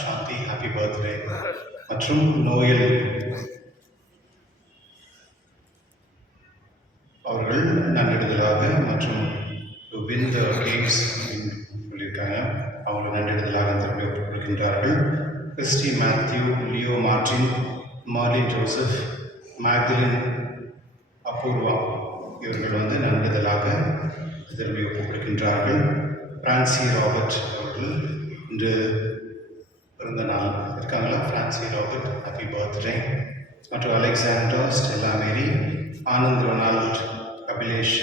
சாந்தி happy birthday மற்றும் Noel அவர்கள் நன்றிடுதலாக மற்றும் வின் த கேம்ஸ் சொல்லியிருக்காங்க. அவங்க நன்றிடுதலாக தெரிவிக்கின்றார்கள். Christy Mathew, Leo Martin, Marlin Joseph, Magdalene Apoorva இவர்கள் நன்றிடுதலாக திரும்பி ஒப்புக்கொடுக்கின்றார்கள். பிரான்சி ராபர்ட் அவர்கள் இன்று பிறந்த நாள் இருக்காங்களா? Francy Robert happy birthday. மற்றும் Alexander, Stella Mary, Anand Ronald, Kapilesh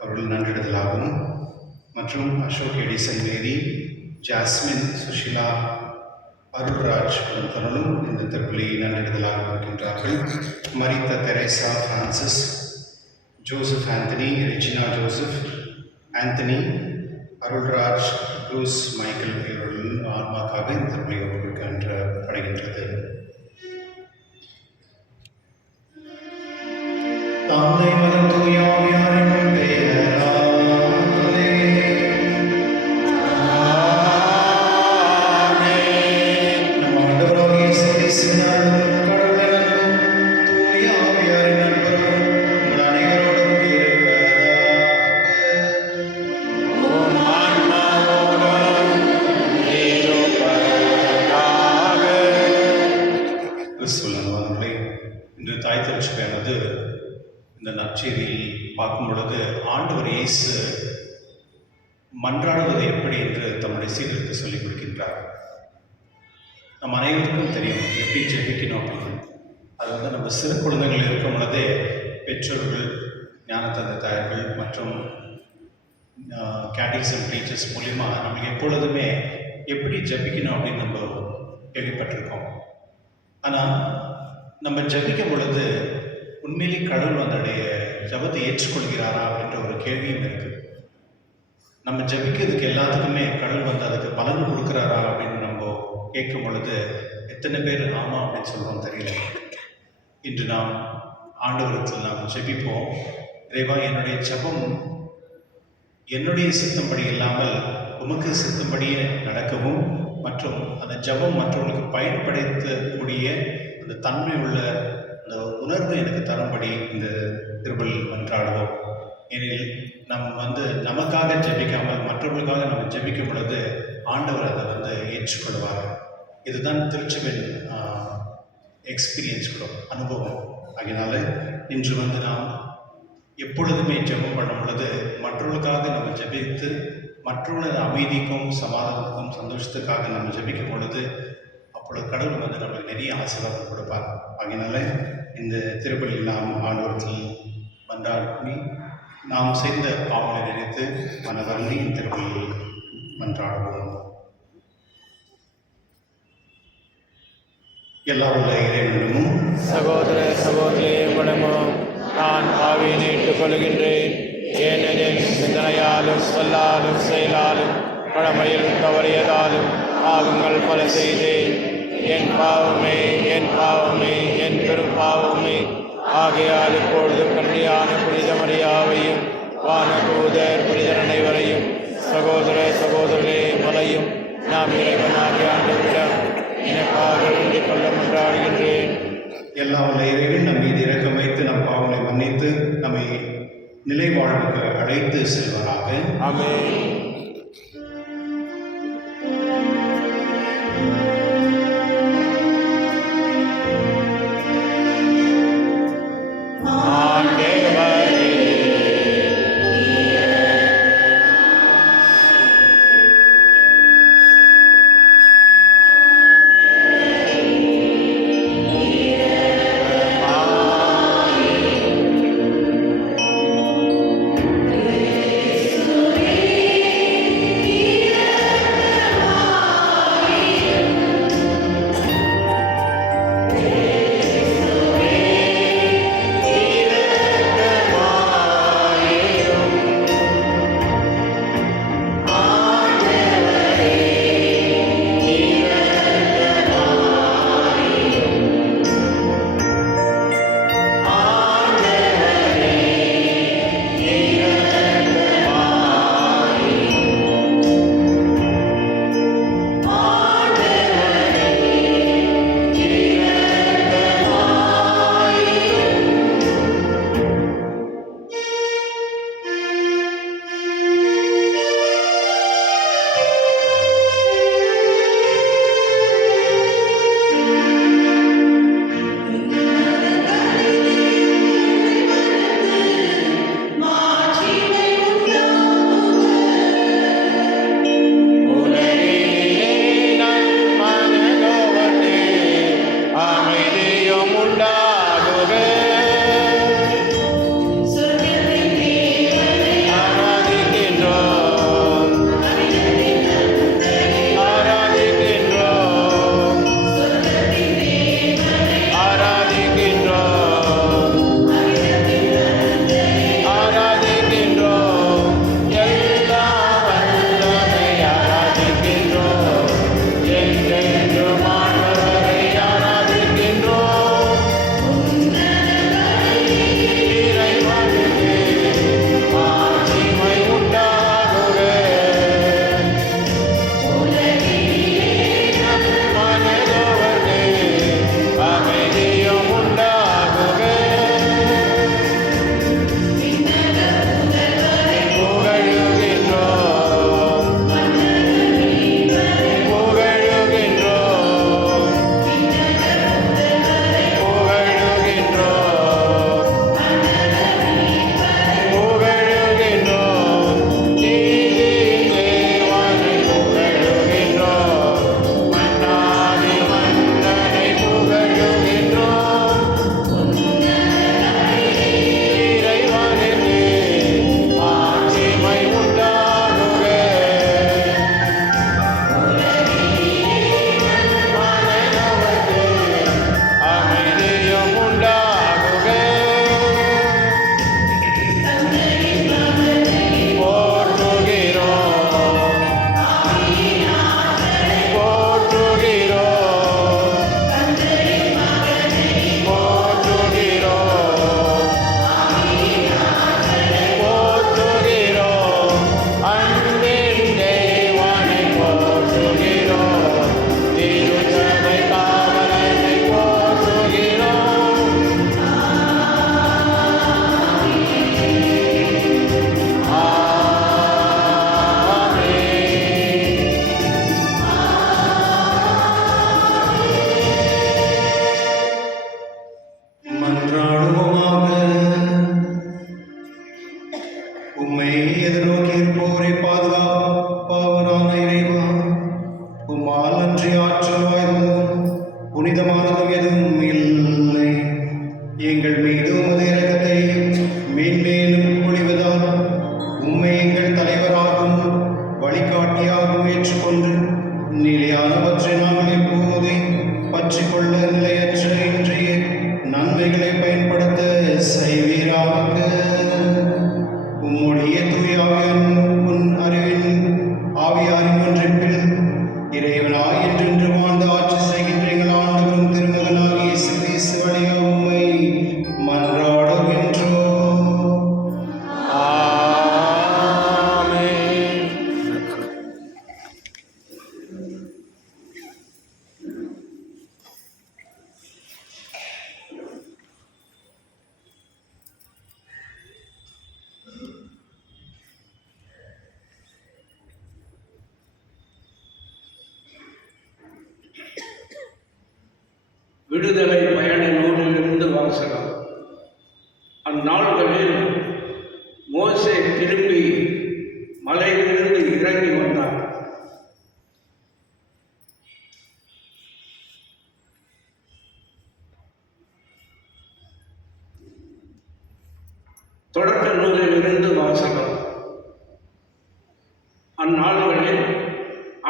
அவர்கள் நன்றிடுதலாகவும் மற்றும் Ashok Edison Mary, Jasmine, Sushila, Arulraj தருணும் இந்த திருப்பலியை நன்றிடுதலாக இருக்கின்றார்கள். மரித்த Teresa Francis, Joseph Anthony, Regina Joseph, Anthony, Arulraj, Bruce Michael இவர்களின் ஆன்மாக்காக இந்த திருப்பலியை ஒப்புக்கொடுக்கப்படுகின்றது. தந்தை மகன் தூய ஆவியாரின் பெயராலே நம் ஆண்டவராகிய இயேசு கிறிஸ்துவின் அருளும் கடவுளின் அன்பும் தூய ஆவியாரின் நண்பரும் உங்கள் அனைவரோடும் இருப்பதாக. இன்று தாய் திருச்சபையானது இந்த நற்செய்தியை பார்க்கும் பொழுது ஆண்டவர் இயேசு மன்றாடுவது எப்படி என்று தம்முடைய சீடருக்கு சொல்லிக் கொடுக்கின்றார். நம் அனைவருக்கும் தெரியும் எப்படி ஜெபிக்கணும் அப்படின்னு. அது நம்ம சிறு குழந்தைகள் இருக்கும் பொழுதே பெற்றோர்கள், ஞானத்தந்தை தாயர்கள் மற்றும் கேட்டிசம் டீச்சர்ஸ் மூலிமா நம்மளுக்கு எப்பொழுதுமே எப்படி ஜெபிக்கணும் அப்படின்னு நம்ம கேள்விப்பட்டிருக்கோம். ஆனால் நம்ம ஜெபிக்கும் பொழுது உண்மையிலே கடவுள் அதனுடைய ஜபத்தை ஏற்றுக்கொள்கிறாரா அப்படின்ற ஒரு கேள்வியும் இருக்குது. நம்ம ஜபிக்கிறதுக்கு எல்லாத்துக்குமே கடவுள் அதுக்கு பலன் கொடுக்குறாரா அப்படின்னு நம்ம கேட்கும் பொழுது எத்தனை பேர் ஆமாம் அப்படின்னு சொல்கிறோம் தெரியல. இன்று நாம் ஆண்டவரத்தில் நாம் ஜெபிப்போம். இறைவா, என்னுடைய ஜபம் என்னுடைய சித்தம்படி இல்லாமல் உமக்கு சித்தம்படியே நடக்கவும் மற்றும் அந்த ஜபம் மற்றவர்களுக்கு பயன்படுத்தக்கூடிய அந்த தன்மை உள்ள அந்த உணர்வு எனக்கு தரும்படி இந்த திருப்பலியில் மன்றாடுவோம். ஏனில் நம்ம நமக்காக ஜெபிக்காமல் மற்றவர்களுக்காக நம்ம ஜெபிக்கும் பொழுது ஆண்டவர் அதை ஏற்றுக்கொள்வார். இதுதான் திருச்சபையின் எக்ஸ்பீரியன்ஸ் கூட அனுபவம். அதனால இன்று நாம் எப்பொழுதுமே ஜெபம் பண்ணும் பொழுது மற்றவர்களுக்காக நம்ம ஜெபித்து மற்றவர்களது அமைதிக்கும் சமாதானத்துக்கும் சந்தோஷத்துக்காக நம்ம ஜெபிக்கும் பொழுது அப்பொழுது கடவுள் நம்மளுக்கு நிறைய ஆசீர்வாதம் கொடுப்பார். அதனால இந்த திருப்பலியில் நாம் ஆண்டவரத்தில் மன்றாடி நாம் செய்த பாவங்களை நினைத்து மனவருந்தி இந்த திருப்பலியில் மன்றாடுவோம். எல்லா உள்ள இறைவனிடமும் சகோதர சகோதரிகளிடமும் நான் பாவியினை ஏற்றுக்கொள்கின்றேன். ஏனெனில் சிந்தனையாலும் சொல்லாலும் செயலாலும் கடமையில் தவறியதாலும் பாவங்கள் பல செய்தேன். என் பாவமே, என் பாவமே, என் பெரும் பாவமே. ஆகையால் இப்பொழுது கன்னியான புனித மரியாவையும் வானதூதர் புனிதர் அனைவரையும் சகோதர சகோதரரே மலையும் நாம் இறைவனாகிய ஆண்டவரிடம் எனக்காக வேண்டிக் கொள்ள மன்றாடுகின்றேன். எல்லா உள்ள இறைவன் நம் மீது இரக்கம் வைத்து நம் பாவங்களை மன்னித்து நம்மை நிலை வாழ்வுக்கு அழைத்து செல்வராக. ஆமென். அன்றி ஆற்றல் வாய்ந்ததும் புனிதமானதும் எதுவும் இல்லை. எங்கள் மீது உமது இரக்கத்தை மேன்மேலும் பொழிவதால் உம்மை எங்கள் தலைவராகவும் வழிகாட்டியாகவும் ஏற்றுக்கொண்டு நிலையானவற்றை நாங்கள் எப்போதே பற்றிக்கொள்ள நிலையற்ற இன்றைய நன்மைகளை பயன்படுத்த செய்வீராக. உம்முடைய தூயாவின் உன் அறிவின் ஆவியாரின் ஒன்றிப்பில் இறைவனாய் என்றென்று வாழ்ந்து ஆட்சி செய்கின்ற எங்கள் ஆண்டவரும் திருமகனாகிய இயேசு கிறிஸ்து வழியாக உம்மை மன்றாடுகின்றோம். ஆமென். விடுதலை பயண நூலிலிருந்து வாசகம். அந்நாள்களில் மோசே திரும்பி மலையிலிருந்து இறங்கி வந்தார். தொடக்க நூலிலிருந்து வாசகம். அந்நாள்களில்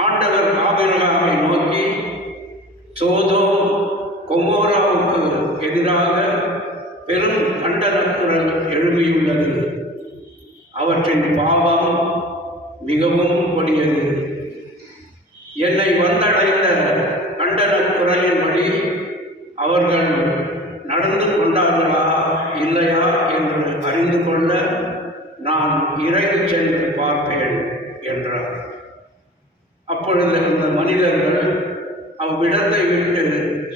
ஆண்டவர் ஆபிரகாமை நோக்கி, சோதோம் கொமோராவுக்கு எதிராக பெரும் கண்டனக்குரல் எழும்பியுள்ளது. அவற்றின் பாவம் மிகவும் கொடியது. என்னை வந்தடைந்த கண்டனக்குரலின்படி அவர்கள் நடந்து கொண்டார்களா இல்லையா என்று அறிந்து கொள்ள நான் இறங்கி சென்று பார்ப்பேன் என்றார். அப்பொழுது இந்த மனிதர்கள் அவ்விடத்தை விட்டு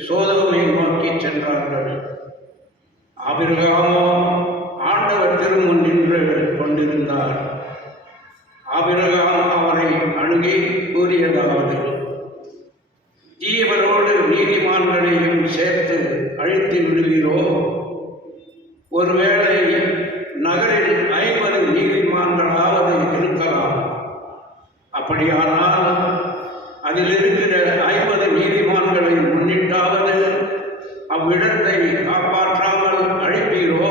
சோதோமை நோக்கி சென்றார்கள். ஆபிரகாமோ ஆண்டவர் திருமுன் நின்று கொண்டிருந்தார். ஆபிரகாம் அவரை அணுகி கூறியதாவது, தீயவரோடு நீதிமான்களையும் சேர்த்து அழித்து விடுவீரோ? ஒருவேளை நகரில் 50 நீதிமான்களாவது இருக்கலாம். அப்படியானால் அதில் இருக்கிற 50 நீதிமான்களை முன்னிட்டாவது அவ்விடத்தை காப்பாற்றாமல் அழிப்பீரோ?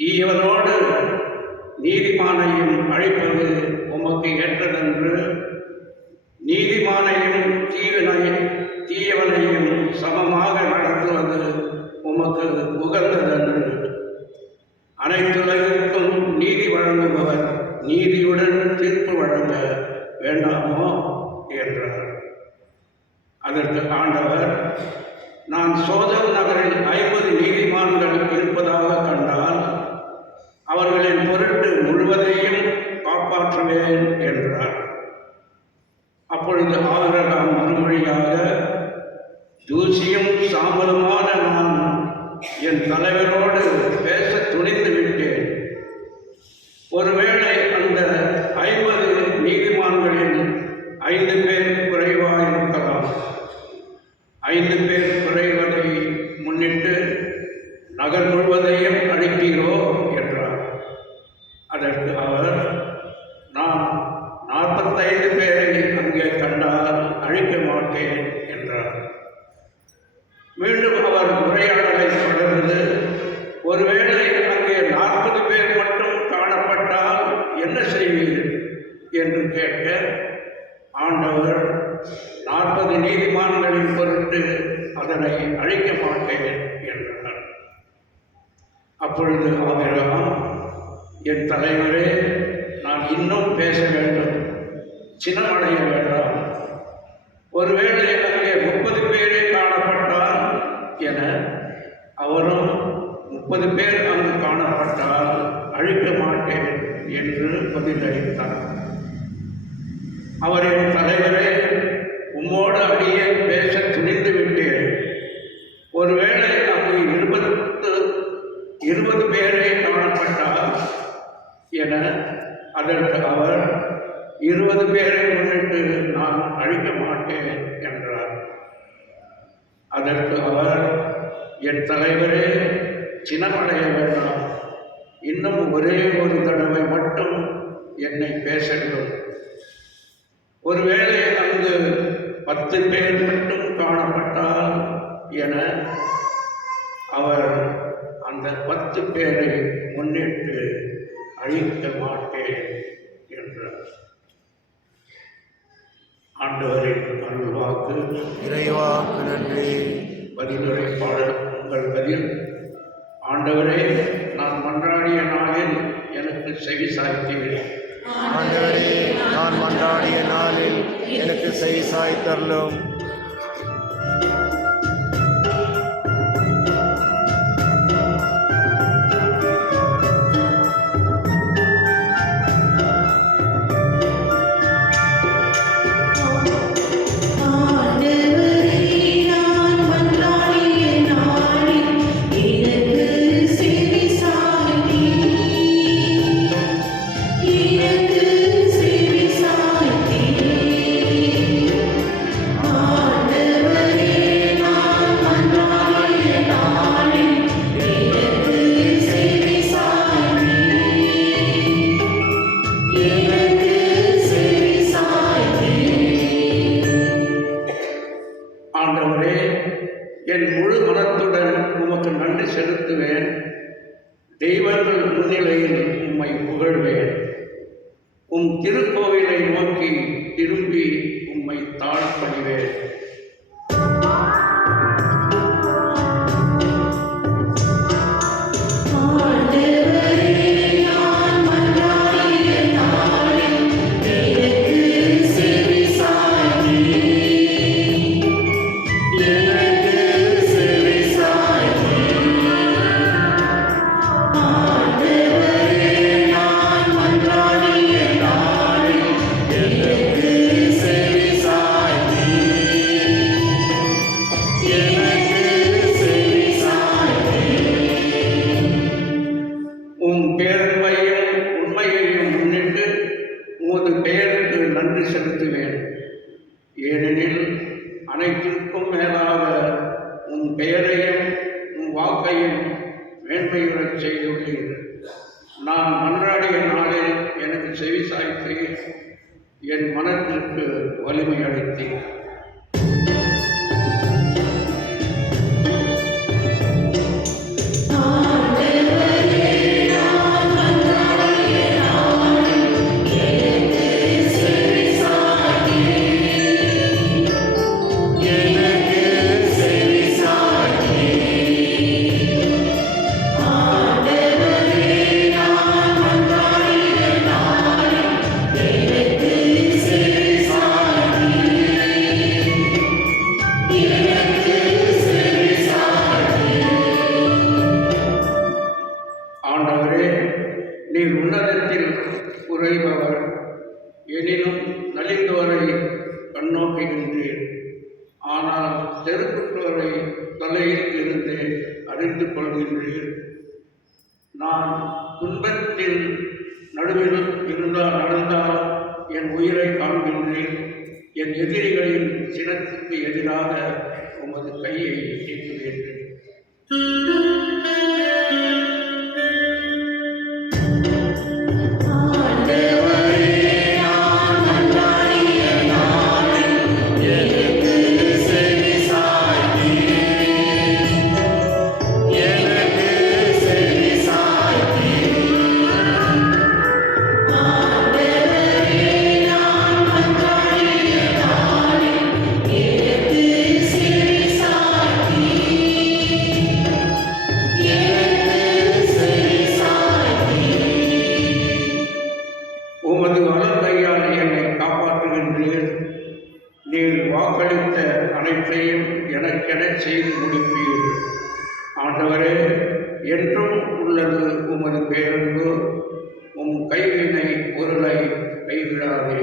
தீயவனோடு நீதிமானையும் அழிப்பது உமக்கு ஏற்றதென்று, நீதிமானையும் தீயவனையும் சமமாக நடத்துவது உமக்கு உகந்ததென்று. அனைத்துலகிற்கும் நீதி வழங்குபவர் நீதியுடன் தீர்ப்பு வழங்க வேண்டாமோ என்றார். அதற்கு ஆண்டவர், நான் சோதோம் நகரில் 50 நீதிமான்கள் இருப்பதாக கண்டால் அவர்களின் பொருட்டு முழுவதையும் காப்பாற்றுவேன் என்றார். அப்பொழுது ஆபிரகாம் மறுமொழியாக, தூசியும் சாம்பலுமான நான் என் தலைவரோடு பேச துணிந்து விட்டேன். ஒருவேளை அந்த 50 நீதிமான்களில் 5 பேர் குறைவாயிருக்கலாம். 5 பேர் குறைவதை முன்னிட்டு நகர் முழுவதையும் அழிப்பீரோ என்றார். அதற்கு அவர், நான் 45 பேரை அங்கே கண்டால் அழிக்க மாட்டேன் என்றார். மீண்டும் அவர் உரையாடலை தொடர்ந்து, ஒருவேளை அங்கே 40 பேர் மட்டும் காணப்பட்டால் என்ன செய்வீர் என்று கேட்க, ஆண்டவர், 40 நீதிமான்களின் பொருட்டு அதனை அழிக்க மாட்டேன் என்றார். அப்பொழுது ஆபிரகாம், என் தலைவரே, நான் இன்னும் பேச வேண்டும், சினமடைய வேண்டாம். ஒருவேளை அங்கே 30 பேரே காணப்பட்டால் என, அவரும் 30 பேர் அங்கு காணப்பட்டால் அழிக்க மாட்டேன் என்று பதிலளித்தார். அவரின் தலைவரே, உம்மோடு அடியே பேச துணிந்து விட்டேன். ஒருவேளை அங்கு 20 பேரே காணப்பட்டால் என, அதற்கு அவர், 20 பேரை முன்னிட்டு நான் அழிக்க மாட்டேன் என்றார். அதற்கு அவர், என் தலைவரே, சினமடைய வேண்டாம், இன்னும் ஒரே ஒரு தடவை மட்டும் என்னை பேசட்டும். ஒருவேளை அங்கு 10 பேர் மட்டும் காணப்பட்டால் என அவர் அந்த 10 பேரை முன்னிட்டு அழிக்க மாட்டேன் என்றார். ஆண்டவரின் அருள்வாக்கு. இறைவாக்கு நன்றி. பதிலுரை பாடல் உங்கள் பதில். ஆண்டவரே, நான் மன்றாடிய நாளில் எனக்கு செவி சாய்த்தீர். ஆண்டவரே, நான் மன்றாடிய நாளில் எனக்கு செவி சாய்த்தருளும். ஆண்டவரே, என் முழு மனத்துடன் உமக்கு நன்றி செலுத்துவேன். தெய்வங்கள் முன்னிலையில் உம்மை புகழ்வேன். உம் திருக்கோவிலை நோக்கி திரும்பி உம்மை தாழ்பணிவேன். உம் பேரன்பையும் உண்மையையும் முன்னிட்டு உமது பெயருக்கு நன்றி செலுத்துவேன். ஏனெனில் அனைத்திற்கும் மேலாக உம் பெயரையும் உம் வாக்கையும் மேன்மையுறச் செய்துள்ளீர். நான் மன்றாடிய நாளில் எனக்கு செவி சாய்த்து என் மனத்திற்கு வலிமை அளித்தீர். ஆண்டவரே, நீர் உன்னதத்தில் உறைபவர், எனினும் நலிந்தோரை கண்ணோக்குகின்றீர். ஆனால் தெருக்குற்றோரை தொலையில் இருந்து அறிந்து கொள்கின்றீர். நான் துன்பத்தில் நடுவில் நடந்தால் என் உயிரை காண்கின்றேன். என் எதிரிகளின் சினத்துக்கு எதிராக உமது கையை நீட்டுகின்றேன். உமது வலக்கையால் என்னை காப்பாற்றுகின்றீர். நீர் வாக்களித்த அனைத்தையும் எனக்கென செய்து முடிப்பீர். ஆண்டவரே, என்றும் உள்ளது உமது பேரன்பு. உம் கைவினை பொருளை கைவிடாதே.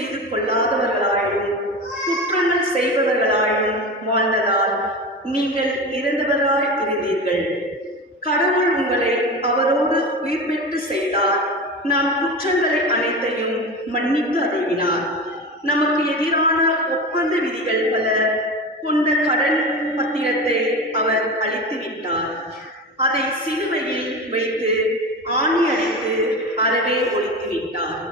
செய்து கொள்ளாதவர்களாயும் குற்றங்கள் செய்பவர்களாயும் வாழ்ந்ததால் நீங்கள் இறந்தவராய் இருந்தீர்கள். கடவுள் உங்களை அவரோடு உயிர்பெற்று செய்தார். நாம் குற்றங்களை அனைத்தையும் மன்னித்து அருளினார். நமக்கு எதிரான ஒப்பந்த விதிகள் பல கொண்ட கடன் பத்திரத்தை அவர் அழித்து விட்டார். அதை சிலுவையில் வைத்து ஆணி அடித்து அறவே ஒழித்து விட்டார்.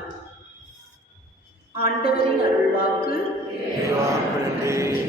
ஆண்டவரின் அருள்வாக்கு. இறைவாக்கு நன்றி.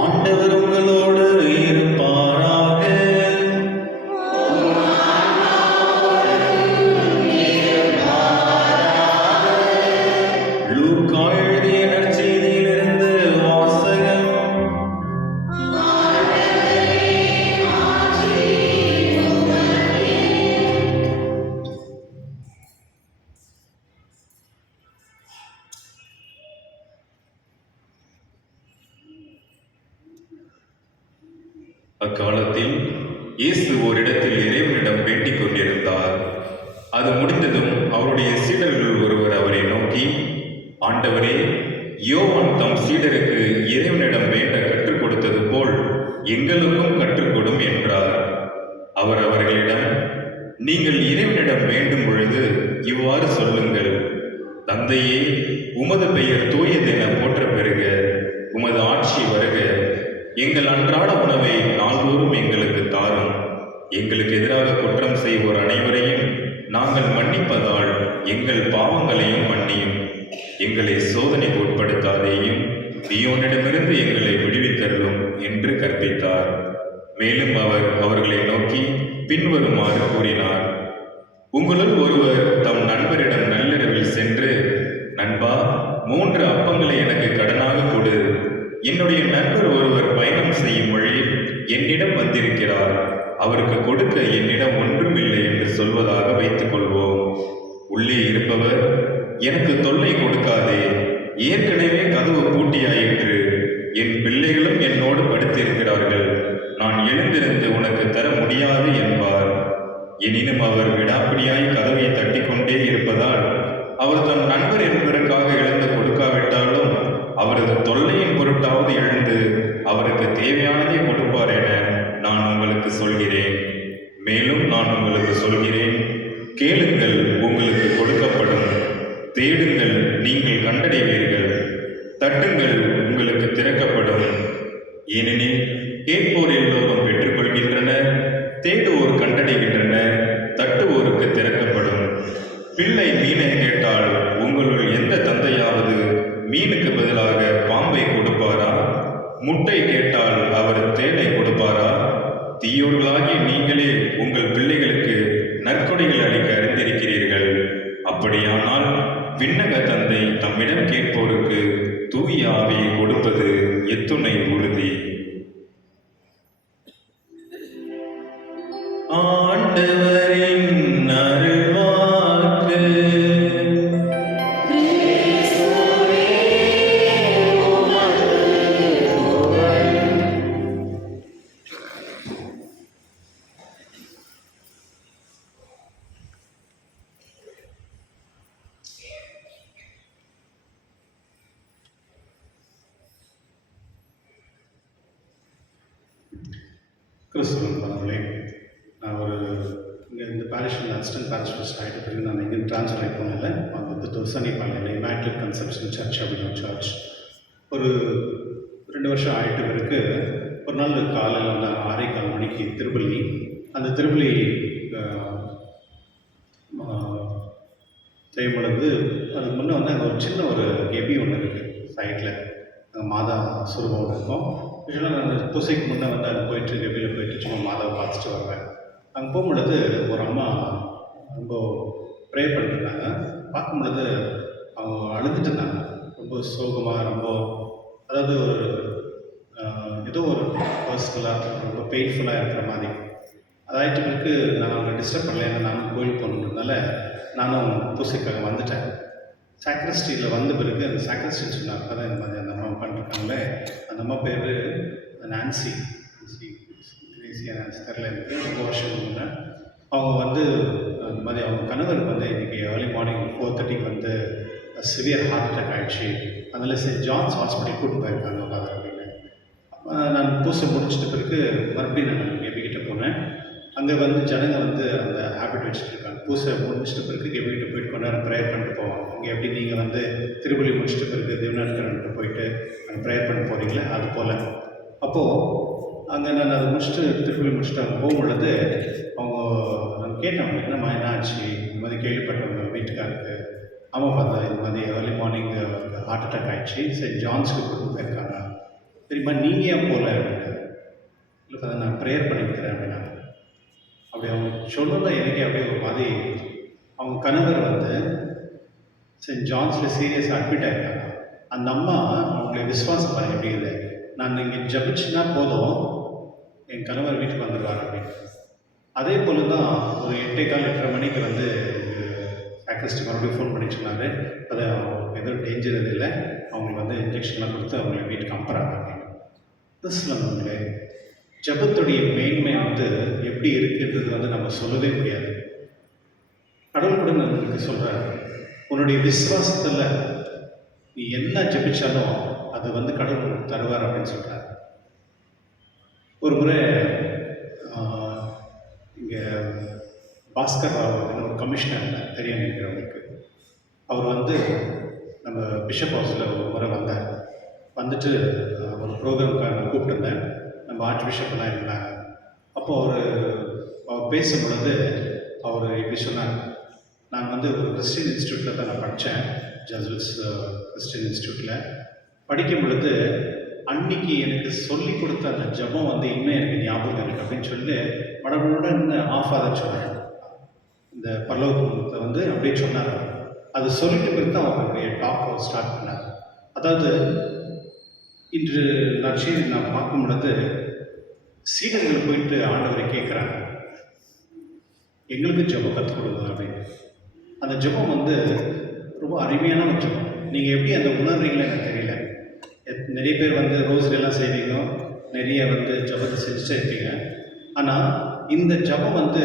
ஆண்டவர் உங்களோடு இருப்பாராக. லூக்கா எழுதிய நற்செய்தியிலிருந்து வாசகம். அக்காலத்தில் இயேசு ஓரிடத்தில் இறைவனிடம் வேண்டிக் கொண்டிருந்தார். அது முடிந்ததும் அவருடைய சீடர்கள் ஒருவர் அவரை நோக்கி, ஆண்டவரே, யோவான் தம் சீடருக்கு இறைவனிடம் வேண்ட கற்றுக் கொடுத்தது போல் எங்களுக்கும் கற்றுக் கொடும் என்றார். அவர் அவர்களிடம், நீங்கள் இறைவனிடம் வேண்டும் பொழுது இவ்வாறு சொல்லுங்கள்: தந்தையே, உமது பெயர் தூயதென போற்ற பெறுக, உமது ஆட்சி வருக, எங்கள் அன்றாட உணவை நாள்தோறும் எங்களுக்கு தாரும். எங்களுக்கு எதிராக குற்றம் செய்வோர் அனைவரையும் நாங்கள் மன்னிப்பதால் எங்கள் பாவங்களையும் மன்னியும். எங்களை சோதனைக்கு உட்படுத்தாதேயும், தீயோனிடமிருந்து எங்களை விடுவித்தருளும் என்று கற்பித்தார். மேலும் அவர் அவர்களை நோக்கி பின்வருமாறு கூறினார்: உங்களுள் ஒருவர் தம் நண்பரிடம் நள்ளிரவில் சென்று, நண்பா, 3 அப்பங்களை எனக்கு கடனாக கொடு, என்னுடைய நண்பர் ஒருவர் பயணம் செய்யும் வழியில் என்னிடம் வந்திருக்கிறார், அவருக்கு கொடுக்க என்னிடம் ஒன்றுமில்லை என்று சொல்வதாக வைத்துக் கொள்வோம். உள்ளே இருப்பவர், எனக்கு தொல்லை கொடுக்காதே, ஏற்கனவே கதவு பூட்டியாயிற்று, என் பிள்ளைகளும் என்னோடு படுத்திருக்கிறார்கள், நான் எழுந்திருந்து உனக்கு தர முடியாது என்பார். எனினும் அவர் விடாப்பிடியாய் கதவை தட்டிக்கொண்டே இருப்பதால் அவர் தன் நண்பர் என்பதற்காக எழுந்து கொடுக்காவிட்டாலும் அவரது தொல்லையின் பொருட்டாவது எழுந்து அவருக்கு தேவையானதை கொடுப்பார் என நான் உங்களுக்கு சொல்கிறேன். மேலும் நான் உங்களுக்கு சொல்கிறேன், கேளுங்கள், உங்களுக்கு கொடுக்கப்படும், தேடுங்கள், நீங்கள் கண்டடைவீர்கள், தட்டுங்கள், உங்களுக்கு திறக்கப்படும். ஏனெனில் கேட்போர் எல்லோரும் பெற்றுக்கொள்கின்றனர், தேடுவோர் கண்டடைகின்றனர், தட்டுவோருக்கு திறக்கப்படும். பிள்ளை மீனை கேட்டால் உங்களுள் எந்த தந்தையாவது மீனுக்கு பதிலாக பாம்பை கொடுப்பாரா? முட்டை கேட்டால் அவர் தேனை கொடுப்பாரா? தீயோர்களாகி நீங்களே உங்கள் பிள்ளைகளுக்கு நற்கொடைகள் அளிக்க அறிந்திருக்கிறீர்கள். அப்படியானால் விண்ணக தந்தை தம்மிடம் கேட்போருக்கு தூய ஆவியை கொடுப்பது எத்துணை உறுதி. ஆண்டவரின் அருள்வாக்கு. கிறிஸ்துவர்களே, நான் இங்கே இந்த பேரிஷில் அசிஸ்டன்ட் பேரிஷ் ஆகிட்ட பிறகு நான் எங்கேயும் ட்ரான்ஸ்ஃபர் ஆகி போனதில்லை. சனிப்பாளையம் இமாக்குலேட் கன்செப்ஷன் சர்ச் அப்படின்னு சர்ச். ஒரு 2 வருஷம் ஆகிட்டு பிறகு ஒரு நாள் காலையில் வந்து 6:15 மணிக்கு திருப்பலி. அந்த திருப்பலி செய்யும் பொழுது அதுக்கு முன்னே வந்து அங்கே ஒரு சின்ன ஒரு கெபி ஒன்று இருக்குது சைடில், மாதா சுரூபம் ஒன்று இருக்கும். யூஸ்வலாக நான் பூசைக்கு முன்னே வந்து அங்கே போயிட்டு கெபியில் போயிட்டு சும்மா மாதாவை பார்த்துட்டு வருவேன். அங்கே போகும்பொழுது ஒரு அம்மா ரொம்ப ப்ரே பண்ணிட்டுருந்தாங்க. பார்க்கும் பொழுது அவங்க அழுதுட்டு இருந்தாங்க, ரொம்ப சோகமாக, ரொம்ப அதாவது ஒரு ஏதோ ஒரு பர்சனலாக ரொம்ப பெயின்ஃபுல்லாக இருக்கிற மாதிரி. அதாயிட்டு பிறகு நான் அவங்க டிஸ்டர்ப் பண்ணல, ஏன்னா நானும் கோயிலுக்கு போகணுன்றதுனால நானும் பூசைக்காக வந்துட்டேன். சாக்ரிஸ்டியில் வந்த பிறகு அந்த சாக்ரிஸ்டின்னு சொன்னார், அதான் இந்த மாதிரி அந்த அம்மா உட்காந்துருக்காங்களே, அந்த அம்மா பேர் நான்சி நான்சி தெரில, எனக்கு ரொம்ப வருஷம் முன்னே. அவங்க வந்து அந்த மாதிரி அவங்க கணவருக்கு வந்து இன்றைக்கி ஏர்லி மார்னிங் 4:30 வந்து சிவியர் ஹார்ட் அட்டாக் ஆகிடுச்சு, அதனால் சென்ட் ஜான்ஸ் ஹாஸ்பிட்டல் கூட்டிட்டு போயிருக்காங்க ஃபாதர் அப்படின்னு. நான் பூசை முடிச்சிட்ட பிறகு மறுபடியும் நான் கெபிக்கிட்ட போனேன். அங்கே வந்து ஜனங்க வந்து அந்த ஹேபிட் வச்சுட்டு இருக்காங்க, பூசை முடிச்சிட்ட பிறகு கெபிக்கிட்ட போயிட்டு கொஞ்ச நேரம் ப்ரேயர் பண்ணிட்டு போவாங்க. இங்கே எப்படி நீங்கள் வந்து திருப்பலி முடிச்சிட்ட பிறகு தேவநாட்கரன்ட்டு போயிட்டு அங்கே ப்ரேயர் பண்ண போகிறீங்களே, அது போல். அப்போது அங்கே நான் அதை முடிச்சுட்டு திருப்பலி முடிச்சுட்டு அங்கே போகும்பொழுது அவங்க நான் கேட்டேன், என்னம்மா என்ன ஆச்சு, இந்த மாதிரி கேள்விப்பட்டவங்க வீட்டுக்காருக்கு. ஆமாம் பார்த்தா இந்த மாதிரி ஏர்லி மார்னிங் ஹார்ட் அட்டாக் ஆகிடுச்சு, சென்ட் ஜான்ஸ்க்கு கூப்பிட்டு போயிருக்காங்க. சரிம்மா நீங்கள் ஏன் போகல அப்படின்னு. இல்லை பார்த்தா நான் ப்ரேயர் பண்ணிக்கிறேன் அப்படின்னா. அப்படி அவங்க சொல்லல, எனக்கே அப்படியே ஒரு மாதிரி. அவங்க கணவர் வந்து சென்ட் ஜான்ஸில் சீரியஸாக அட்மிட் ஆகிருக்காங்க. அந்த அம்மா அவங்களுடைய விசுவாசம் பாருங்க எப்படி இல்லை, நான் இங்கே ஜபிச்சுன்னா போதும் என் கணவர் வீட்டுக்கு வந்துடுவார் அப்படின்னு. அதே போல் தான் ஒரு 8:15 மணிக்கு வந்து சாக்ரிஸ்ட் மறுபடியும் ஃபோன் பண்ணி சொன்னார், அதை அவங்களுக்கு எதுவும் டேஞ்சர் எதுவும் இல்லை, அவங்களுக்கு வந்து இன்ஜெக்ஷன்லாம் கொடுத்து அவங்களை வீட்டுக்கு அனுப்புகிறாங்க அப்படின்னு. கிறிஸ்துவங்களே, ஜபத்துடைய மேன்மை வந்து எப்படி இருக்குன்றது வந்து நம்ம சொல்லவே முடியாது. கடவுள் கூட நம்மளுக்கு சொல்கிறார், உன்னுடைய விசுவாசத்தில் நீ என்ன ஜபிச்சாலும் அது வந்து கடவுள் தருவார் அப்படின்னு சொல்கிறார். ஒரு முறை இங்கே பாஸ்கர் ராவ் அப்படின்னு ஒரு கமிஷனர் தெரியும் நினைக்கிறவங்களுக்கு, அவர் வந்து நம்ம பிஷப் ஹவுஸில் ஒரு முறை வந்தார். வந்துட்டு ஒரு ப்ரோக்ராமுக்காக நான் கூப்பிட்டுருந்தேன், நம்ம ஆர்ச் பிஷப்லாம் இருந்தாங்க. அப்போது அவர் பேசும் பொழுது அவர் இப்படி சொன்னார், நான் வந்து ஒரு கிறிஸ்டின் இன்ஸ்டியூட்டில் தான் நான் படித்தேன், ஜஸ்விட்ஸ் கிறிஸ்டின் இன்ஸ்டியூட்டில் படிக்கும் பொழுது அன்னைக்கு எனக்கு சொல்லி கொடுத்த அந்த ஜபம் வந்து இன்னும் எனக்கு ஞாபகம் இருக்குது அப்படின்னு சொல்லி மடமுடன் ஆஃப் ஆக சொன்னார். இந்த பரலோகத்தை வந்து அப்படியே சொன்னார். அது சொல்லிட்டு பிறகு தான் அவருடைய டாக் ஸ்டார்ட் பண்ணார். அதாவது இன்று நற்செய்தி நான் பார்க்கும் பொழுது சீடர்கள் போயிட்டு ஆண்டவரை கேட்குறாங்க, எங்களுக்கு ஜபம் கற்றுக் கொடுங்க அப்படின்னு. அந்த ஜபம் வந்து ரொம்ப அருமையான ஒரு ஜபம். நீங்கள் எப்படி அந்த உணர்றீங்களோ எனக்கு தெரியல. நிறைய பேர் வந்து ரோஸ்டெல்லாம் செய்வீங்க, நிறைய வந்து ஜபத்தை செஞ்சுட்டே இருப்பீங்க. ஆனால் இந்த ஜபம் வந்து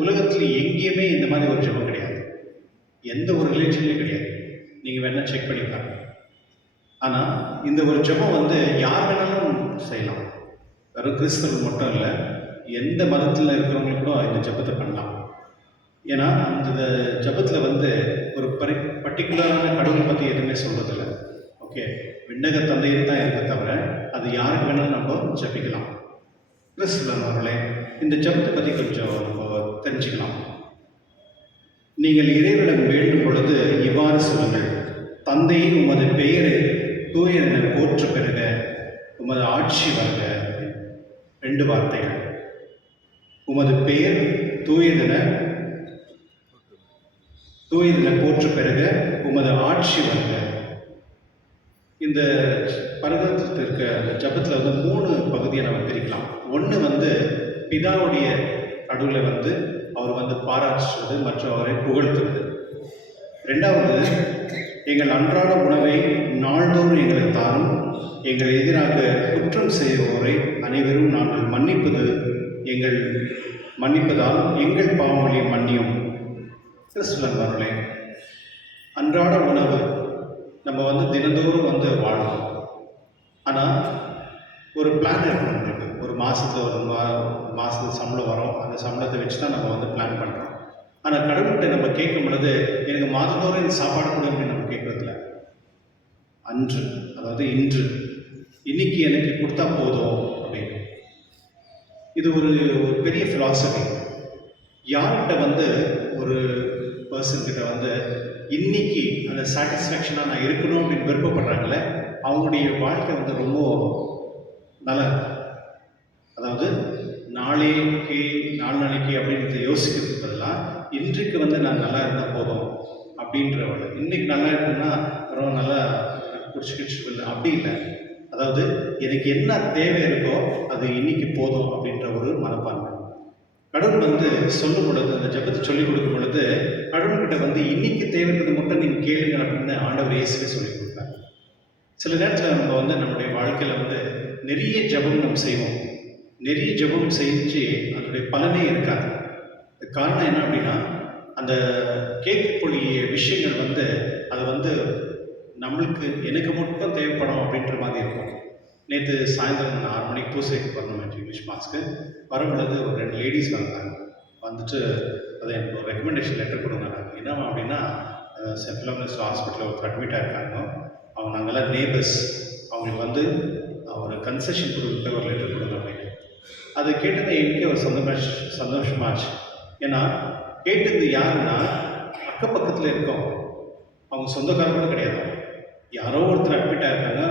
உலகத்தில் எங்கேயுமே இந்த மாதிரி ஒரு ஜபம் கிடையாது, எந்த ஒரு ரிலீஜன்லையும் கிடையாது. நீங்கள் வேணால் செக் பண்ணி பாருங்க. ஆனால் இந்த ஒரு ஜபம் வந்து யார் வேணாலும் செய்யலாம், வெறும் கிறிஸ்தவர்கள் மட்டும் இல்லை, எந்த மதத்தில் இருக்கிறவங்களுக்கு கூட இந்த ஜபத்தை பண்ணலாம். ஏன்னா அந்த ஜபத்தில் வந்து ஒரு பர்டிகுலரான கடவுளை பற்றி எதுவுமே சொல்கிறதில்ல. ஓகே, விண்ணக தந்தையில் தான் இருக்க தவிர அது யாருக்கு வேணாலும் நம்ம ஜபிக்கலாம். கிறிஸ்துவர்களே, இந்த ஜபத்தை பற்றி கொஞ்சம் நம்ம தெரிஞ்சுக்கலாம். நீங்கள் இறைவனிடம் வேண்டும் பொழுது இவ்வாறு சொல்லுங்கள், தந்தையை உமது பெயரை தூயதென போற்ற பெறுக, உமது ஆட்சி வருக. 2 வார்த்தைகள். உமது பெயர் தூயதென போற்ற பெறுக, உமது ஆட்சி வருக. இந்த பரதத்தில் இருக்க அந்த ஜபத்தில் வந்து 3 பகுதியை நம்ம பிரிக்கலாம். ஒன்று வந்து பிதாவுடைய கடவுளை வந்து அவர் வந்து பாராட்டுறது மற்றும் அவரை புகழ்த்துறது. 2வது, எங்கள் அன்றாட உணவை நாள்தோறும் எங்களுக்கு தாரும், எங்கள் எதிராக குற்றம் செய்வோரை அனைவரும் நாங்கள் மன்னிப்பதால் எங்கள் பாவங்களை மன்னியும். கிறிஸ்துவர்களே, அன்றாட உணவு நம்ம வந்து தினந்தோறும் வந்து வாழணும். ஆனால் ஒரு பிளான் இருக்கும் நம்மளுக்கு. ஒரு மாதத்தில் மாதத்துக்கு சம்பளம் வரும், அந்த சம்பளத்தை வச்சு தான் நம்ம வந்து பிளான் பண்ணுறோம். ஆனால் கடவுள்கிட்ட நம்ம கேட்கும் பொழுது எனக்கு மாதந்தோறும் இந்த சாப்பாடு கொடு அப்படின்னு நம்ம கேட்கறதில்ல. அன்று, அதாவது இன்று, இன்னைக்கு எனக்கு கொடுத்தா போதும் அப்படின்னு. இது ஒரு பெரிய ஃபிலாசபி. யார்கிட்ட வந்து ஒரு பர்சன்கிட்ட வந்து இன்னைக்கு அந்த சாட்டிஸ்ஃபேக்ஷனாக நான் இருக்கணும் அப்படின்னு விருப்பப்படுறாங்களே, அவங்களுடைய வாழ்க்கை வந்து ரொம்ப நல்லா இருக்கும். அதாவது நாளைக்கு நாளைக்கு அப்படின்னு யோசிக்கிறதுக்கு பதிலாக இன்றைக்கு வந்து நான் நல்லா இருந்தால் போதும் அப்படின்றவள். இன்னைக்கு நல்லா இருக்குன்னா ரொம்ப நல்லா குடிச்சுக்கிட்டு இல்லை, அப்படி இல்லை. அதாவது எனக்கு என்ன தேவை இருக்கோ அது இன்னைக்கு போதும் அப்படின்ற ஒரு மனப்பான்மை. கடவுள் வந்து சொல்லும் பொழுது, அந்த ஜெபத்தை சொல்லிக் கொடுக்கும் பொழுது, கடவுள்கிட்ட வந்து இன்னைக்கு தேவைன்றது மட்டும் நீங்கள் கேளுங்க அப்படின்னு ஆண்டவர் இயேசுவே சொல்லிக் கொடுத்தார். சில நேரத்தில் நம்ம வந்து நம்முடைய வாழ்க்கையில் வந்து நிறைய ஜெபம் நம்ம செய்வோம். நிறைய ஜெபம் செஞ்சு அதனுடைய பலனே இருக்காது. காரணம் என்ன அப்படின்னா, அந்த கேட்கக்கூடிய விஷயங்கள் வந்து அது வந்து நம்மளுக்கு எனக்கு மட்டும் தேவைப்படும் அப்படின்ற மாதிரி இருக்கும். நேற்று சாயந்தரம் நான் 6 மணிக்கு பூசைக்கு வரணும் இங்கிலீஷ் மாஸ்க்கு வரும்பொழுது ஒரு 2 லேடிஸ் வந்தாங்க. வந்துட்டு அதை எனக்கு ஒரு ரெக்கமெண்டேஷன் லெட்டர் கொடுங்க. என்ன அப்படின்னா, சென்ட் ஃபிலோமினஸ் ஹாஸ்பிட்டலில் ஒருத்தர் அட்மிட்டாக இருக்காங்க. அவங்க நாங்கள்லாம் நேபர்ஸ், அவங்களுக்கு வந்து ஒரு கன்செஷன் கொடுக்க ஒரு லெட்டர் கொடுங்க அப்படின்னு. அதை கேட்டது எனக்கே ஒரு சந்தோஷமாச்சு. ஏன்னா கேட்டது யாருன்னா, அக்கப்பக்கத்தில் இருக்கோம், அவங்க சொந்தக்காரங்க கூட கிடையாது. யாரோ ஒருத்தர் அட்மிட்டாக இருக்காங்க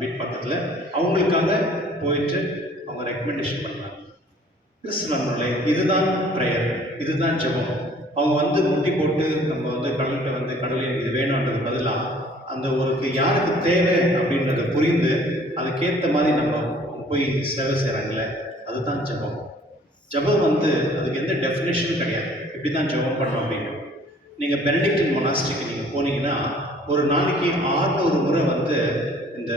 வீட்டு பக்கத்தில், அவங்களுக்காக போயிட்டு அவங்க ரெக்கமெண்டேஷன் பண்ணாங்க. கிறிஸ்துவர்களே, இதுதான் ப்ரேயர், இதுதான் ஜெபம். அவங்க வந்து முட்டி போட்டு நம்ம வந்து கடல்கிட்ட வந்து கடவுளே இது வேணுன்றது பதிலாக அந்த ஒரு யாருக்கு தேவை அப்படின்றத புரிந்து அதுக்கேற்ற மாதிரி நம்ம போய் சேவை செய்கிறாங்களே, அதுதான் ஜெபம். ஜெபம் வந்து அதுக்கு எந்த டெஃபினேஷனும் கிடையாது, இப்படி தான் ஜெபம் பண்ணோம் அப்படின்னு. நீங்கள் பெனடிக்டின் மொனாஸ்டிக்கு நீங்கள் போனீங்கன்னா ஒரு நாளைக்கு 600 முறை வந்து இந்த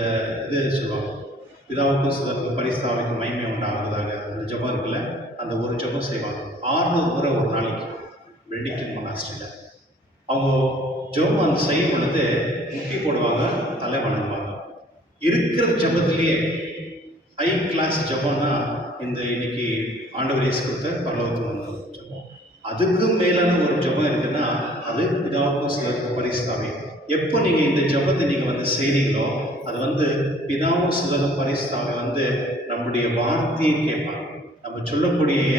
இது சொல்லுவாங்க, பிதாவுக்கும் சுதனுக்கும் பரிசுத்தாவிக்கும் மகிமை உண்டாகுதாக அந்த ஜெபம் இருக்குல்ல, அந்த ஒரு ஜெபம் செய்வாங்க 600 முறை ஒரு நாளைக்கு பெனடிக்டின் மொனாஸ்டியில். அவங்க ஜெபம் அந்த செய்யும் பொழுது முட்டி போடுவாங்க, தலை வணங்குவாங்க. இருக்கிற ஜெபத்திலேயே ஹை கிளாஸ் ஜெபம்னா இந்த இன்னைக்கு ஆண்டவர் இயேசு கொடுத்த பரலோகத்துக்கு ஜெபம். அதுக்கும் மேலான ஒரு ஜெபம் இருக்குன்னா அது பிதாவுக்கும் சுதனுக்கும் பரிசுத்தாவி. எப்போ நீங்கள் இந்த ஜெபத்தை நீங்கள் வந்து செய்கிறீங்களோ அது வந்து பிதாவும் சுதனும் பரிசுத்தாவி வந்து நம்முடைய வார்த்தையை கேட்பாங்க. நம்ம சொல்லக்கூடிய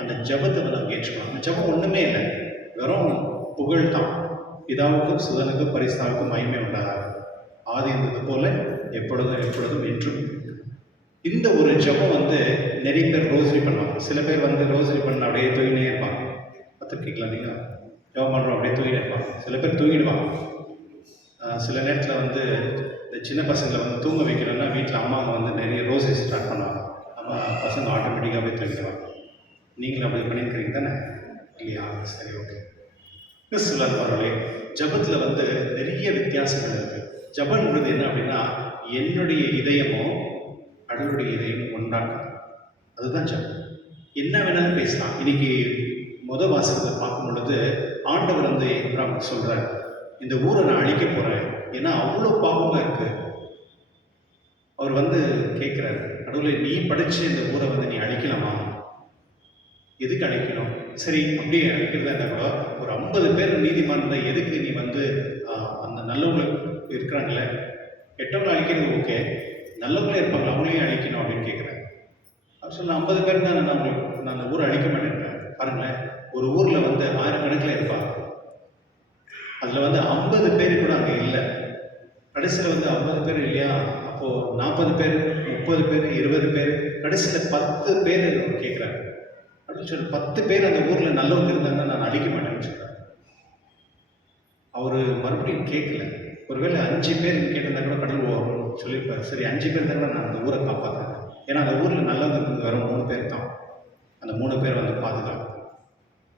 அந்த ஜெபத்தை வந்து அவங்க ஏற்றுக்கணும். அந்த ஜெபம் ஒன்றுமே இல்லை, வெறும் புகழ் தான். பிதாவுக்கும் சுதனுக்கும் பரிசுத்தாவுக்கும் மகிமை உண்டாகாது, ஆதி இருந்தது போல எப்பொழுதும் எப்பொழுதும் என்றும். இந்த ஒரு ஜெபம் வந்து நிறைய பேர் ரோசரி பண்ணுவாங்க. சில பேர் வந்து ரோசரி பண்ண அப்படியே தூங்கினே இருப்பாங்க. பார்த்துருக்கீங்களா நீங்கள்? ஜெபம் பண்ணுறோம் அப்படியே தூங்கினே இருப்பாங்க. சில பேர் தூங்கிடுவாங்க. சில நேரத்தில் வந்து இந்த சின்ன பசங்களை வந்து தூங்க வைக்கணும்னா வீட்டில் அம்மாவை வந்து நிறைய ரோசரி ஸ்டார்ட் பண்ணுவாங்க. அம்மா பசங்க ஆட்டோமேட்டிக்காகவே தூங்கிடுவாங்க. நீங்களும் அப்படி பண்ணியிருக்கிறீங்க தானே? இல்லையா? சரி, ஓகே. கிறிஸ்துவர் பரவாயில்லை. ஜபத்தில் வந்து நிறைய வித்தியாசங்கள் இருக்குது. ஜபன்றது என்ன அப்படின்னா, என்னுடைய இதயமும் கடவுளுடைய இதயமும் ஒன்றாக்கும், அதுதான் ஜபம். என்ன வேணாலும் பேசலாம். இன்னைக்கு வாசகத்தை பார்க்கும் பொழுது ஆண்டவர் வந்து அப்புறம் சொல்கிறார், இந்த ஊரை நான் அழிக்க போகிறேன், ஏன்னா அவ்வளோ பாவமாக இருக்குது. அவர் வந்து கேட்குறாரு, கடவுளை நீ படித்து இந்த ஊரை வந்து நீ அழிக்கலாமா? எதுக்கு அழிக்கணும்? சரி, அப்படியே அழிக்கிறதா இருந்தால் கூட ஒரு 50 பேர் நீதிமான் இருந்தால் எதுக்கு நீ வந்து அந்த நல்லவங்களை இருக்கிறாங்களே, கெட்டவங்களை அழிக்கிறது ஓகே, நல்லவங்களே இருப்பாங்க அவங்களையும் அழிக்கணும் அப்படின்னு கேட்குறேன். அவர் சொன்ன 50 பேர் தான் நான் அந்த ஊரை அழிக்க மாட்டேன். பாருங்களேன், ஒரு ஊரில் வந்து 1000 கணக்கில் இருப்பாங்க, அதில் வந்து 50 பேர் கூட அங்கே இல்லை. கடைசியில் வந்து 50 பேர் இல்லையா, அப்போது 40 பேர், 30 பேர், 20 பேர், கடைசியில் 10 பேர் கேட்குறாங்க. அப்படின்னு சொல்லி 10 பேர் அந்த ஊரில் நல்லவங்க இருந்தாங்கன்னா நான் அழிக்க மாட்டேன்னு சொல்கிறேன். அவர் மறுபடியும் கேட்கல. ஒருவேளை 5 பேர் கேட்டிருந்தா கூட கடவுள் சொல்லியிருப்பார், சரி 5 பேர் தான் நான் அந்த ஊரை காப்பாற்றுறேன். ஏன்னா அந்த ஊரில் நல்லவங்க இருக்கிறது வர 3 பேர் தான், அந்த 3 பேர் வந்து பாதுகாப்பு.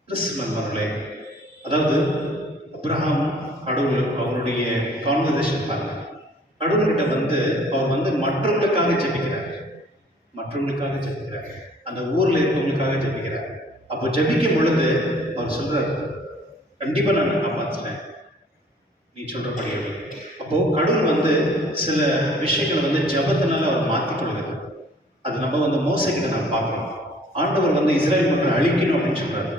கிறிஸ்துவர்களே, அதாவது அப்ரஹாம் கடவுள் அவனுடைய கான்வர்சேஷன் பாருங்க. கடவுள்கிட்ட வந்து அவர் வந்து மற்றவங்களுக்காக ஜெபிக்கிறார், மற்றவங்களுக்காக ஜெபிக்கிறார், அந்த ஊரில் இருக்கவங்களுக்காக ஜெபிக்கிறார். அப்போ ஜெபிக்கும் பொழுது அவர் சொல்கிறார், கண்டிப்பாக நான் காப்பாற்றுறேன், நீ சொல்கிறபடியே. அப்போது கடவுள் வந்து சில விஷயங்களை வந்து ஜெபத்தினால அவர் மாற்றிக்கொள்கிறார். அது நம்ம வந்து மோசைக்கிட்ட நான் பார்க்குறோம். ஆண்டவர் வந்து இஸ்ரேல் மக்களை அழிக்கணும் அப்படின்னு சொல்கிறார்.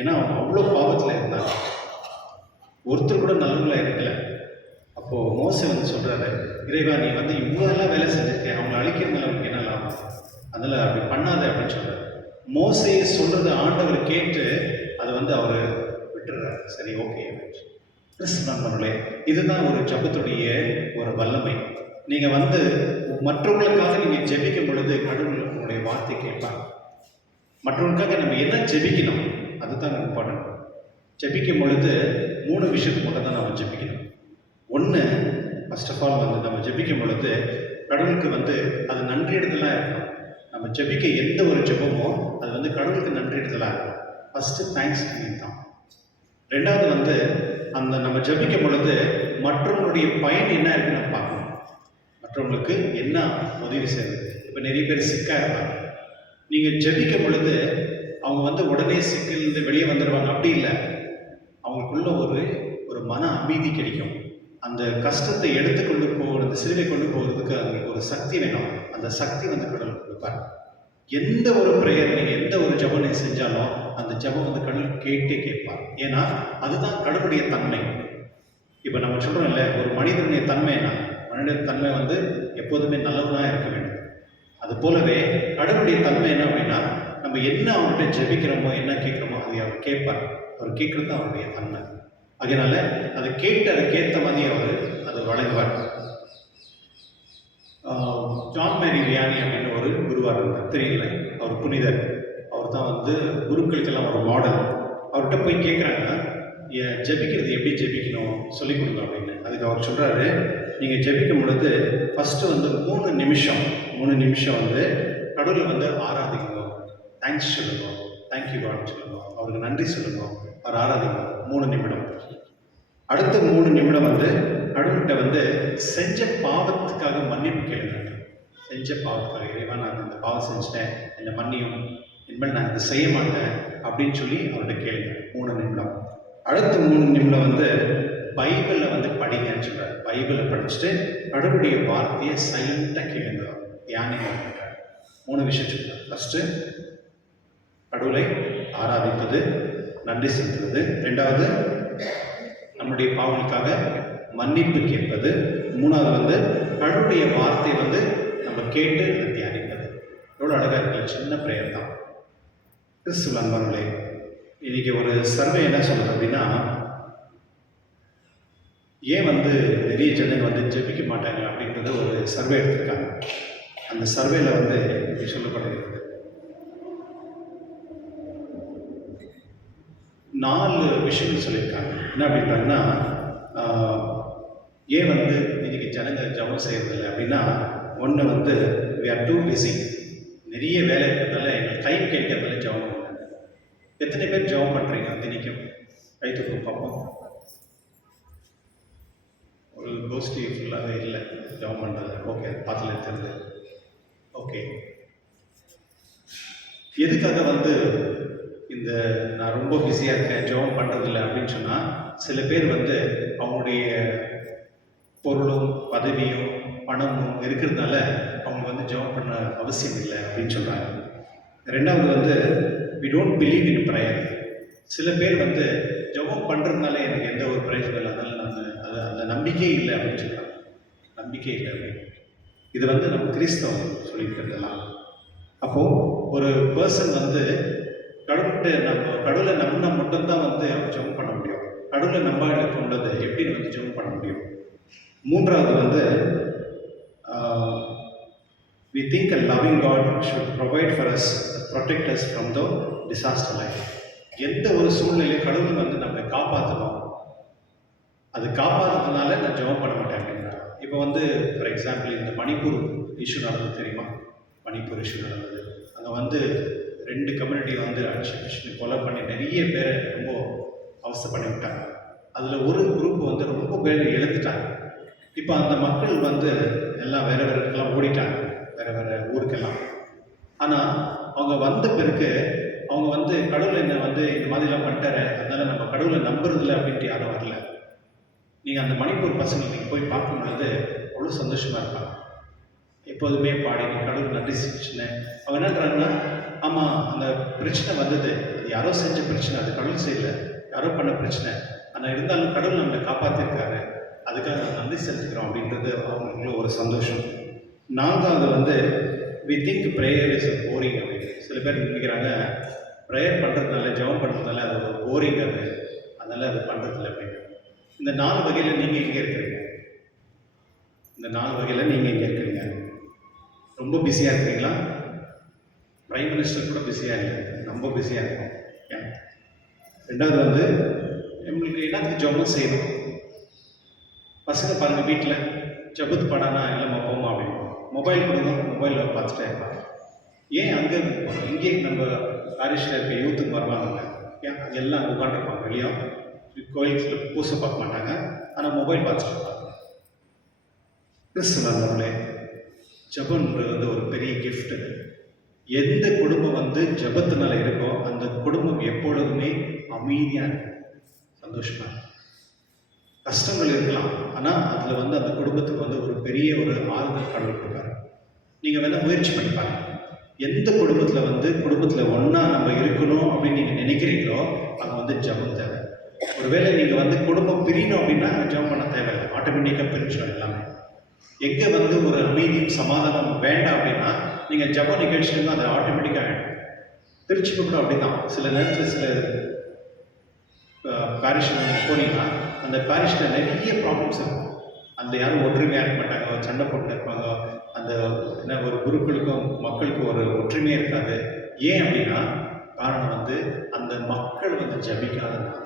ஏன்னா அவங்க அவ்வளோ பாவத்தில் இருந்தாங்க, ஒருத்தர் கூட நல்லவங்களா இருக்கல. அப்போது மோசே வந்து சொல்கிறாரு, இறைவா நீ வந்து இவ்வளோலாம் வேலை செஞ்சுருக்கேன், அவங்களை அழிக்கிறதுனால அவங்களுக்கு என்ன லாபம், அதில் அப்படி பண்ணாத அப்படின்னு சொல்கிறார். மோசையை சொல்கிறத ஆண்டவர் கேட்டு அதை வந்து அவர் விட்டுறாரு. சரி, ஓகே அப்படின்னு சொல்லி. நண்பர்களே, இதுதான் ஒரு ஜபத்துடைய ஒரு வல்லமை. நீங்கள் வந்து மற்றவங்களுக்காக நீங்கள் ஜெபிக்கும் பொழுது கடவுள் உங்களுடைய வார்த்தை கேட்பாங்க. மற்றவங்களுக்காக நம்ம என்ன ஜெபிக்கணும் அதுதான் இம்பார்ட்டன்ட். ஜெபிக்கும் பொழுது 3 விஷயத்துக்கு மட்டும் தான் நம்ம ஜெபிக்கணும். ஒன்று, ஃபர்ஸ்ட் ஆஃப் ஆல் வந்து நம்ம ஜெபிக்கும் பொழுது கடவுளுக்கு வந்து அது நன்றியிடுதலாக இருக்கணும். நம்ம ஜெபிக்க எந்த ஒரு ஜெபமோ அது வந்து கடவுளுக்கு நன்றியிடுதலாக இருக்கணும். ஃபஸ்ட்டு தேங்க்ஸ் கிவிங் தான். ரெண்டாவது வந்து அந்த நம்ம ஜெபிக்கும் பொழுது மற்றவங்களுடைய பயன் என்ன இருக்குன்னு நம்ம பார்க்கணும். மற்றவங்களுக்கு என்ன உதவி செய்யுது. இப்போ நிறைய பேர் சிக்காக இருப்பாங்க. நீங்கள் ஜெபிக்கும் பொழுது அவங்க வந்து உடனே சிக்கிலிருந்து வெளியே வந்துடுவாங்க, அப்படி இல்லை. அவங்களுக்குள்ள ஒரு மன அமைதி கிடைக்கும். அந்த கஷ்டத்தை எடுத்துக்கொண்டு அந்த சிலுவை கொண்டு போகிறதுக்கு அவங்களுக்கு ஒரு சக்தி வேணும். அந்த சக்தி வந்து கடவுள் கொடுப்பார். எந்த ஒரு ப்ரேயர் நீங்கள் எந்த ஒரு ஜபம் நீங்கள் செஞ்சாலும் அந்த ஜபம் வந்து கடவுள் கேட்டே கேட்பார். ஏன்னா அதுதான் கடவுளுடைய தன்மை. இப்போ நம்ம சொல்கிறோம் இல்லை, ஒரு மனிதனுடைய தன்மை என்ன, மனித தன்மை வந்து எப்போதுமே நல்லவனாக இருக்க வேண்டும். அது போலவே கடவுளுடைய தன்மை என்ன அப்படின்னா, நம்ம என்ன அவர்கிட்ட ஜெபிக்கிறோமோ என்ன கேட்குறோமோ அதை அவர் கேட்பார். அவர் கேட்குறது தான் அவருடைய தன்மை. அதனால அதை கேட்டு அதுக்கேற்ற மாதிரி அவர் அதை வழங்குவார். ஜான் மேரி வியானி அப்படின்னு ஒரு குருவார் இருந்தார், தெரியல, அவர் புனிதர். அவர் தான் வந்து குருக்களுக்கெல்லாம் ஒரு மாடல். அவர்கிட்ட போய் கேட்குறாங்க, ஜெபிக்கிறது எப்படி ஜெபிக்கணும் சொல்லிக் கொடுங்க அப்படின்னு. அதுக்கு அவர் சொல்கிறாரு, நீங்கள் ஜெபிக்கும் பொழுது ஃபஸ்ட்டு வந்து 3 நிமிஷம் வந்து கடவுளை வந்து ஆராதிக்கணும், தேங்க்ஸ் சொல்லணும், தேங்க்யூ காட் சொல்லணும், அவருக்கு நன்றி சொல்லணும், அவர் ஆராதிக்கணும் 3 நிமிடம். அடுத்த 3 நிமிடம் வந்து கடவுள்கிட்ட வந்து செஞ்ச பாவத்துக்காக மன்னிப்பு கேளுங்க. செஞ்ச பாவத்துக்காக, இறைவா நான் இந்த பாவம் செஞ்சிட்டேன், என்னை மன்னியும், இனிமேல் நான் இதை செய்ய மாட்டேன் அப்படின்னு சொல்லி அவர்கிட்ட கேளுங்க 3 நிமிடம். அடுத்த 3 நிமிடம் வந்து பைபிளை வந்து படிங்கன்னு சொல்கிறார். பைபிளை படிச்சுட்டு கடவுளுடைய வார்த்தையை சைலண்டாக கேளுங்க, தியானிங்க. 3 விஷயம் சொல்கிறார். ஃபஸ்ட்டு கடவுளை ஆராதிப்பது, நன்றி செலுத்துவது. ரெண்டாவது நம்முடைய பாவங்களுக்காக மன்னிப்பு கேட்பது. மூணாவது வந்து கடவுளுடைய வார்த்தை வந்து நம்ம கேட்டு அதை தியானிப்பது. எவ்வளோ அழகாக இருக்கிற சின்ன பிரேயர் தான். கிறிஸ்துவ அன்பார்களே, இன்னைக்கு ஒரு சர்வே என்ன சொல்கிறது அப்படின்னா, ஏன் வந்து நிறைய ஜனங்கள் வந்து ஜெபிக்க மாட்டாங்க அப்படின்றத ஒரு சர்வே எடுத்திருக்காங்க. அந்த சர்வேல வந்து இப்படி சொல்லப்படுகிறது, 4 விஷயங்கள் சொல்லியிருக்காங்க. என்ன அப்படின்றாங்கன்னா, ஏன் வந்து இன்னைக்கு ஜனங்கள் ஜபம் செய்யறதில்லை அப்படின்னா, ஒன்று வந்து we are too busy, நிறைய வேலை இருக்கிறதால எங்களுக்கு டைம் கிடைக்கிறதால ஜபம் பண்ணுறாங்க. எத்தனை பேர் ஜபம் பண்ணுறீங்க தினைக்கும்? கை தூக்கு பார்ப்போம். ஒரு கோஷ்டி ஃபுல்லாகவே இல்லை ஜபம் பண்ணுறது. ஓகே, பார்த்துல இருக்கிறது. ஓகே, எதுக்காக வந்து இந்த நான் ரொம்ப பிஸியாக இருக்கேன் ஜெபம் பண்ணுறதில்ல அப்படின்னு சொன்னால், சில பேர் வந்து அவங்களுடைய பொருளும் பதவியும் பணமும் இருக்கிறதுனால அவங்க வந்து ஜெபம் பண்ண அவசியம் இல்லை அப்படின்னு சொல்கிறாங்க. ரெண்டாவது வந்து we don't believe in prayer. சில பேர் வந்து ஜெபம் பண்ணுறதுனால எனக்கு எந்த ஒரு பிரயோஜனம் இல்லை, அதனால் நான் அந்த நம்பிக்கை இல்லை அப்படின்னு சொல்கிறாங்க. நம்பிக்கை இல்லை அப்படின்னு இது வந்து நம்ம கிறிஸ்தவம் சொல்லியிருக்கிறதெல்லாம். அப்போது ஒரு பர்சன் வந்து கடவுளை நம்பினா மட்டும்தான் வந்து ஜெபம் பண்ண முடியும். கடவுளை நம்பாளுக்கு உள்ளது எப்படி வந்து ஜெபம் பண்ண முடியும்? மூன்றாவது வந்து we think a loving God should provide for us, protect us from the disaster life. எந்த ஒரு சூழ்நிலையும் கடவுள் வந்து நம்மளை காப்பாற்றணும், அது காப்பாற்றுறதுனால நான் ஜெபம் பண்ண மாட்டேன் அப்படின்னா. இப்போ வந்து ஃபார் எக்ஸாம்பிள் இந்த மணிப்பூர் இஷ்யூ நடந்தது தெரியுமா? மணிப்பூர் இஷ்யூ நடந்தது. அங்கே வந்து 2 கம்யூனிட்டி வந்து அடிச்சு கொலை பண்ணி நிறைய பேரை ரொம்ப அவஸ்தை பண்ணி விட்டாங்க. அதில் ஒரு குரூப் வந்து ரொம்ப பேர் எழுந்துட்டாங்க. இப்போ அந்த மக்கள் வந்து எல்லாம் வேறு இடத்துக்கெல்லாம் ஓடிட்டாங்க, வேறு ஊருக்கெல்லாம். ஆனால் அவங்க வந்த பிறகு அவங்க வந்து கடவுள் என்ன வந்து இந்த மாதிரிலாம் பண்ணிட்டாரு, அதனால் நம்ம கடவுளை நம்புறதில்லை அப்படின்ட்டு யாரும் வரல. நீங்கள் அந்த மணிப்பூர் பசங்களை நீங்கள் போய் பார்க்கும் பொழுது அவ்வளோ சந்தோஷமாக இருப்பாங்க. எப்போதுமே பாடி கடவுள் நன்றி செஞ்சுன்னு அவங்க என்னன்றாங்கன்னா, ஆமாம் அந்த பிரச்சனை வந்தது, அது யாரோ செஞ்ச பிரச்சனை, அது கடவுள் செய்யல, யாரோ பண்ண பிரச்சனை. ஆனால் இருந்தாலும் கடவுள் நம்மளை காப்பாற்றிருக்காரு, அதுக்காக நான் நன்றி செலுத்துக்கிறோம் அப்படின்றது அவங்களுக்குள்ள ஒரு சந்தோஷம். நான்காவது வந்து we think prayer is boring அப்படின்னு. சில பேர் நினைக்கிறாங்க ப்ரேயர் பண்ணுறதுனால, ஜெபம் பண்ணுறதுனால அது ஒரு போரிங், அதனால் அது பண்ணுறதில்ல அப்படின்னு. இந்த 4 வகையில் நீங்கள் எங்கே இருக்கிறீங்க? இந்த 4 வகையில் நீங்கள் எங்கே இருக்கிறீங்க? ரொம்ப பிஸியாக இருக்கிறீங்களா? பிரைம் மினிஸ்டர் கூட பிஸியாக இல்லை, ரொம்ப பிஸியாக இருக்கும். ஏன்? ரெண்டாவது வந்து நம்மளுக்கு எல்லாத்துக்கும் ஜெபம் செய்யணும். பசங்க பாருங்கள், வீட்டில் ஜெபத்து பாடானா இல்லைம்மா போமா அப்படின்னு மொபைல் கொடுங்க, மொபைலில் பார்த்துட்டே இருப்பாங்க. ஏன் அங்கே இங்கே நம்ம பாரிஷில் இருக்க யூத்துக்கு வருவாங்க, ஏன் எல்லாம் உட்காந்துருப்பாங்க, வெளியே கோயிலுக்கு பூசை பார்க்க மாட்டாங்க, ஆனால் மொபைல் பார்த்துட்டு இருப்பாங்க. கிறிஸ்துவர்களே, ஜெபம்ன்றது வந்து ஒரு பெரிய கிஃப்ட்டு. எந்த குடும்பம் வந்து ஜெபத்தினால இருக்கோ அந்த குடும்பம் எப்பொழுதுமே அமைதியாக இருக்கும், சந்தோஷமாக இருக்கும். கஷ்டங்கள் இருக்கலாம், ஆனால் அதில் வந்து அந்த குடும்பத்துக்கு வந்து ஒரு பெரிய ஒரு ஆறுதல் கடவுள் கொடுப்பாரு. நீங்கள் வேணால் முயற்சி பண்ணி பாருங்க. எந்த குடும்பத்தில் வந்து குடும்பத்தில் ஒன்றா நம்ம இருக்கணும் அப்படின்னு நீங்கள் நினைக்கிறீங்களோ அங்கே வந்து ஜெபம் தேவை. ஒருவேளை நீங்கள் வந்து குடும்பம் பிரியணும் அப்படின்னா ஜெபம் பண்ண தேவையில்லை, ஆட்டோமேட்டிக்காக பிரிஞ்சிடும் எல்லாமே. எங்கே வந்து ஒரு அமைதியும் சமாதானம் வேண்டாம் அப்படின்னா நீங்கள் ஜெப நிகழ்ச்சியில் அது ஆட்டோமேட்டிக்காக ஆகிடும். திருச்சிக்கு கூட அப்படி தான். சில நேரத்தில் சில பாரிஷில் நீங்கள் போனீங்கன்னா அந்த பாரிஷில் நிறைய ப்ராப்ளம்ஸ் இருக்கும். அந்த யாரும் ஒற்றுமையாக இருக்க மாட்டாங்க, சண்டை போட்டு இருப்பாங்க. அந்த என்ன ஒரு குருக்களுக்கும் மக்களுக்கும் ஒரு ஒற்றுமையே இருக்காது. ஏன் அப்படின்னா காரணம் வந்து அந்த மக்கள் வந்து ஜபிக்காதனால.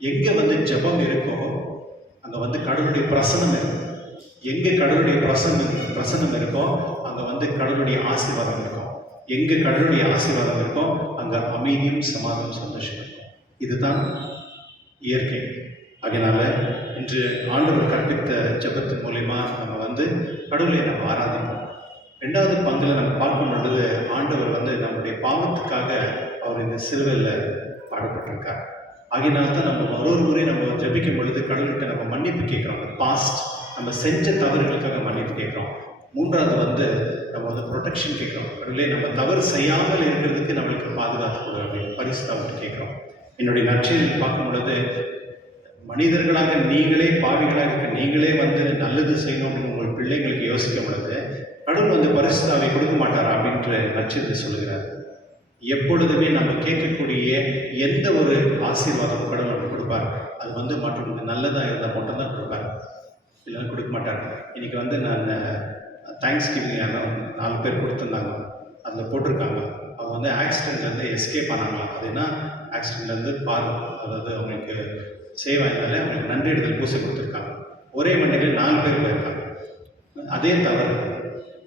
எங்கே வந்து ஜபம் இருக்கோ அங்கே வந்து கடவுளுடைய பிரசனம் இருக்கும். எங்கே கடவுளுடைய பிரசனம் இருக்கோ அங்கே வந்து கடவுளுடைய ஆசீர்வாதம் இருக்கும். எங்கே கடவுளுடைய ஆசீர்வாதம் இருக்கோ அங்கே அமைதியும் சமாதானம் சந்தோஷம் இருக்கும். இதுதான் இயற்கை. அதனால இன்று ஆண்டவர் கற்பித்த ஜெபத்தின் மூலமா நம்ம வந்து கடவுளை நம்ம ஆராதிப்போம். ரெண்டாவது பங்கில் நம்ம பார்க்கும் பொழுது ஆண்டவர் வந்து நம்முடைய பாவத்துக்காக அவர் இந்த சிலுவையில் பாடுபட்டிருக்கார். ஆகினால்தான் நம்ம ஒரு முறை நம்ம ஜெபிக்கும் பொழுது கடவுள்கிட்ட நம்ம மன்னிப்பு கேட்குறோம். பாஸ்ட் நம்ம செஞ்ச தவறுகளுக்காக மன்னிப்பு கேட்குறோம். மூன்றாவது வந்து நம்ம வந்து ப்ரொடெக்ஷன் கேட்குறோம். கடவுளே நம்ம தவறு செய்யாமல் இருக்கிறதுக்கு நம்மளுக்கு பாதுகாத்து கொடு அப்படின்னு பரிசு அவர்கிட்ட கேட்குறோம். என்னுடைய நற்செய்தியில் பார்க்கும் பொழுது மனிதர்களாக நீங்களே பாவிகளாக இருக்க நீங்களே வந்து நல்லது செய்யணும் அப்படின்னு உங்கள் பிள்ளைங்களுக்கு யோசிக்கும் பொழுது கடவுள் வந்து பரிசுத்தாவை கொடுக்க மாட்டாரா அப்படின்ற நற்செய்தி சொல்லுகிறார். எப்பொழுதுமே நம்ம கேட்கக்கூடிய எந்த ஒரு ஆசீர்வாதம் கடவுள் நம்ம கொடுப்பார், அது வந்து மற்றவங்களுக்கு நல்லதாக இருந்தால் மட்டும்தான் கொடுப்பார், இல்லைன்னா கொடுக்க மாட்டார். இன்றைக்கி வந்து நான் தேங்க்ஸ் கிவிங் 4 பேர் கொடுத்துருந்தாங்க. அதில் போட்டிருக்காங்க அவங்க வந்து ஆக்சிடென்ட்லேருந்து எஸ்கேப் ஆனாங்களாம். அது என்ன ஆக்சிடென்ட்லேருந்து அதாவது அவங்களுக்கு சேவ் ஆயிருந்தாலே அவங்களுக்கு நன்றியிடுதல் பூசை கொடுத்துருக்காங்க. ஒரே வண்டியில் 4 பேர் போயிருக்காங்க. அதே தவறு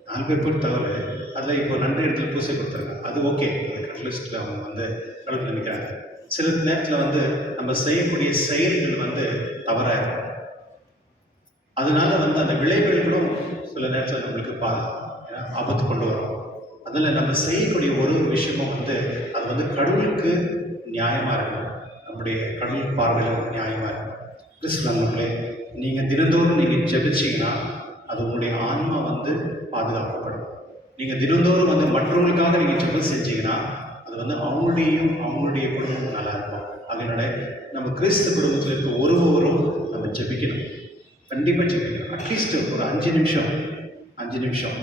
4 பேர் போய் தவறு, அதில் இப்போ நன்றியிடுதல் பூசை கொடுத்துருக்காங்க. அது ஓகே, அது கடலிஸ்ட்டில் அவங்க வந்து கடவுள் நினைக்கிறாங்க. சில நேரத்தில் வந்து நம்ம செய்யக்கூடிய செயல்கள் வந்து தவறாக இருக்கும். அதனால வந்து அந்த விளைவுகள் கூட சில நேரத்தில் நம்மளுக்கு ஆபத்து கொண்டு வரும். அதில் நம்ம செய்யக்கூடிய ஒரு விஷயமும் வந்து அது வந்து கடவுளுக்கு நியாயமாக இருக்கும், நம்முடைய கடவுள் பார்வையில் நியாயமாக இருக்கும். கிறிஸ்துவர்களே, நீங்கள் தினந்தோறும் நீங்கள் ஜெபிச்சிங்கன்னா அது உங்களுடைய ஆன்மா வந்து பாதுகாக்கப்படும். நீங்கள் தினந்தோறும் வந்து மற்றவங்களுக்காக நீங்கள் ஜெபம் செஞ்சீங்கன்னா அது வந்து அவங்களுடைய குடும்பம் நல்லா இருக்கும். அதனால நம்ம கிறிஸ்து குடும்பத்தில் இருக்க ஒருவரும் நம்ம ஜெபிக்கணும், கண்டிப்பாக ஜெபிக்கணும். அட்லீஸ்ட் ஒரு 5 நிமிஷம்.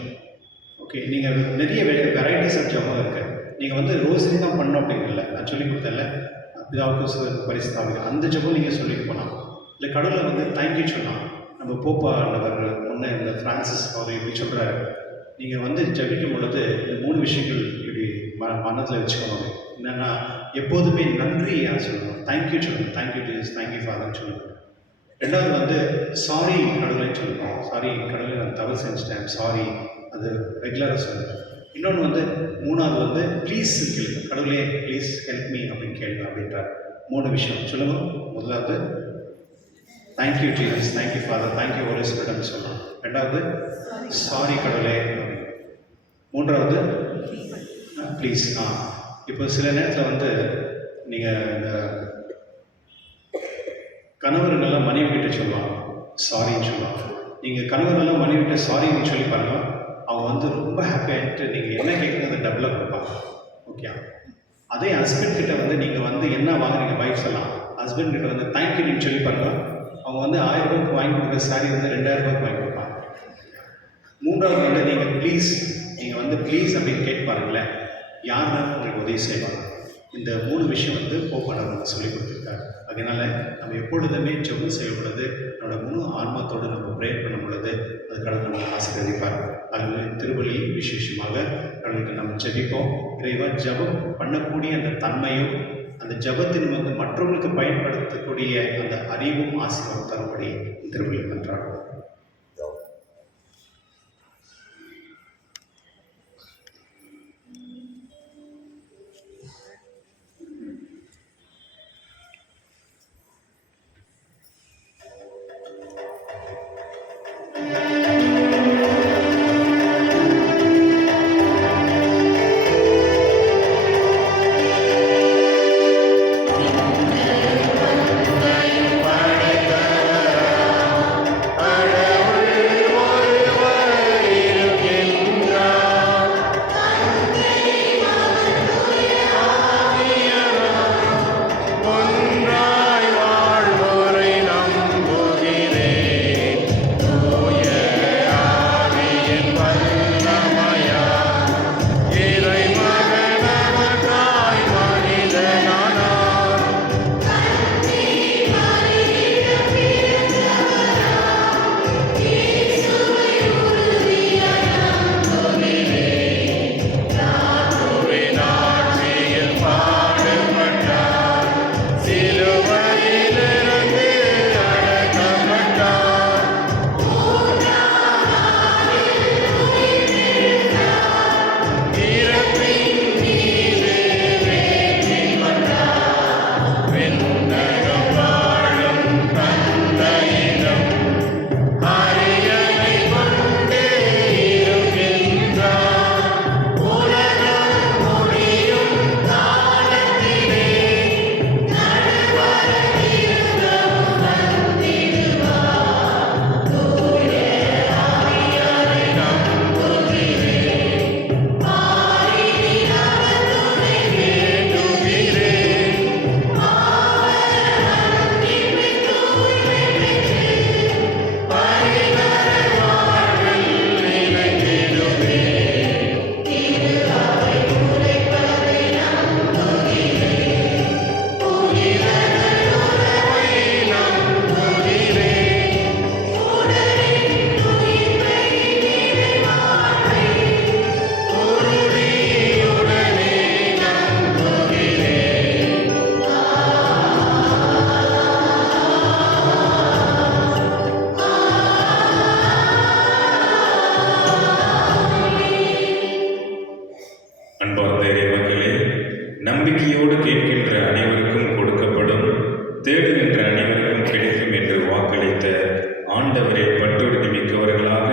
ஓகே, நீங்கள் நிறைய வெரைட்டிஸ் ஆஃப் ஜெபம் இருக்குது. நீங்கள் வந்து ரோசரி தான் பண்ணணும் அப்படின்னு இல்லை, நான் சொல்லிக் கொடுத்தேன்ல பிதாவுக்கு பரிசுத்தாவிகள், அந்த ஜெபம் நீங்கள் சொல்லிட்டு போகலாம். இல்லை கடவுளை வந்து தேங்க்யூ சொல்லலாம். நம்ம போப்பாண்டவர் முன்னே இந்த ஃப்ரான்சிஸ் அவர் இப்படி சொல்கிறாரு, நீங்கள் வந்து ஜெபிக்கும் பொழுது இந்த 3 விஷயங்கள் இப்படி மனத்தில் வச்சுக்கணும். என்னென்னா எப்போதுமே நன்றியாக சொல்லணும், தேங்க்யூ சொல்லணும், தேங்க்யூ ஜீசஸ், தேங்க்யூ ஃபாதர்னு சொல்லணும். ரெண்டாவது வந்து சாரி கடவுளைன்னு சொல்லணும், சாரி கடவுளை நான் தவறு செஞ்சுட்டேன், சாரி, அது ரெகுலராக சொல்லுங்கள். இன்னொன்று வந்து 3வது வந்து ப்ளீஸ் கேளுங்க, கடவுளே ப்ளீஸ் ஹெல்ப் மீ அப்படின்னு கேளுங்க அப்படின்றார். 3 விஷயம் சொல்லுங்கள். முதலாவது thank you Jesus, thank you father, thank you holy ஸ்பிரிட்னு சொல்லலாம். ரெண்டாவது சாரி கடவுளே. மூன்றாவது ப்ளீஸ். இப்போ சில நேரத்தில் வந்து நீங்கள் இந்த கணவருங்கெல்லாம் மனைவி கிட்ட சொல்லுவாங்க சாரின்னு சொல்லுவாங்க. நீங்கள் கணவரெல்லாம் மனைவி கிட்ட சாரின்னு சொல்லி பாருங்கள், அவங்க வந்து ரொம்ப ஹாப்பியாகிட்டு நீங்கள் என்ன கேட்குறது டபுளாக கொடுப்பாங்க. ஓகே, அதே ஹஸ்பண்ட் கிட்ட வந்து நீங்கள் வந்து என்ன வாங்குறீங்க வைஃப்ஸ் எல்லாம் ஹஸ்பண்ட் கிட்ட வந்து தேங்க்யூ நீங்கள் சொல்லி பாருங்க. அவங்க வந்து 1000 ரூபாய்க்கு வாங்கி கொடுக்குற சாரி வந்து 2000 ரூபாய்க்கு வாங்கி கொடுப்பாங்க. மூன்றாவது வந்து நீங்கள் ப்ளீஸ் அப்படின்னு கேட்டு பாருங்களேன், யாருன்னா உங்களுக்கு உதவி செய்வாங்க. இந்த 3 விஷயம் வந்து போப்பாளர் நம்ம சொல்லி கொடுத்துருக்காரு. அதனால நம்ம எப்பொழுதுமே ஜெபம் செய்யும் பொழுது நம்மளோட முழு ஆன்மத்தோடு நம்ம ப்ரேயர் பண்ணும் பொழுது அதுக்காக நம்ம ஆசீர்வதிப்பார். அது திருவள்ளியில் விசேஷமாக அவர்களுக்கு நம்ம ஜெபிப்போம். இறைவா ஜெபம் பண்ணக்கூடிய அந்த தன்மையும் அந்த ஜெபத்தின் வந்து மற்றவர்களுக்கு பயன்படுத்தக்கூடிய அந்த அறிவும் ஆசீர்வாதம் தரும்படி திருவள்ளியை மன்றாடுவோம். நம்பிக்கையோடு கேட்கின்ற அனைவருக்கும் கொடுக்கப்படும், தேடுகின்ற அனைவருக்கும் கிடைக்கும் என்று வாக்களித்த ஆண்டவரை பற்றுறுதி மிக்கவர்களாக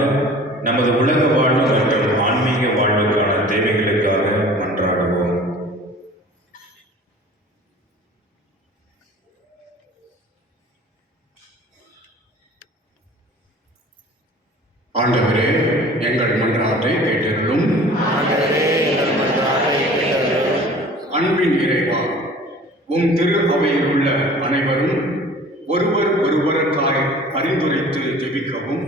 நமது உலக வாழ்வு மற்றும் ஆன்மீக வாழ்வுக்கான தேவைகளுக்காக மன்றாடுவோம். ஆண்டவரே, எங்கள் மன்றாட்டை கேட்டருளும். அன்பின் இறைவா, உம் திரு அவையில் உள்ள அனைவரும் ஒருவர் ஒருவருக்காய் பரிந்துரைத்து ஜெபிக்கவும்,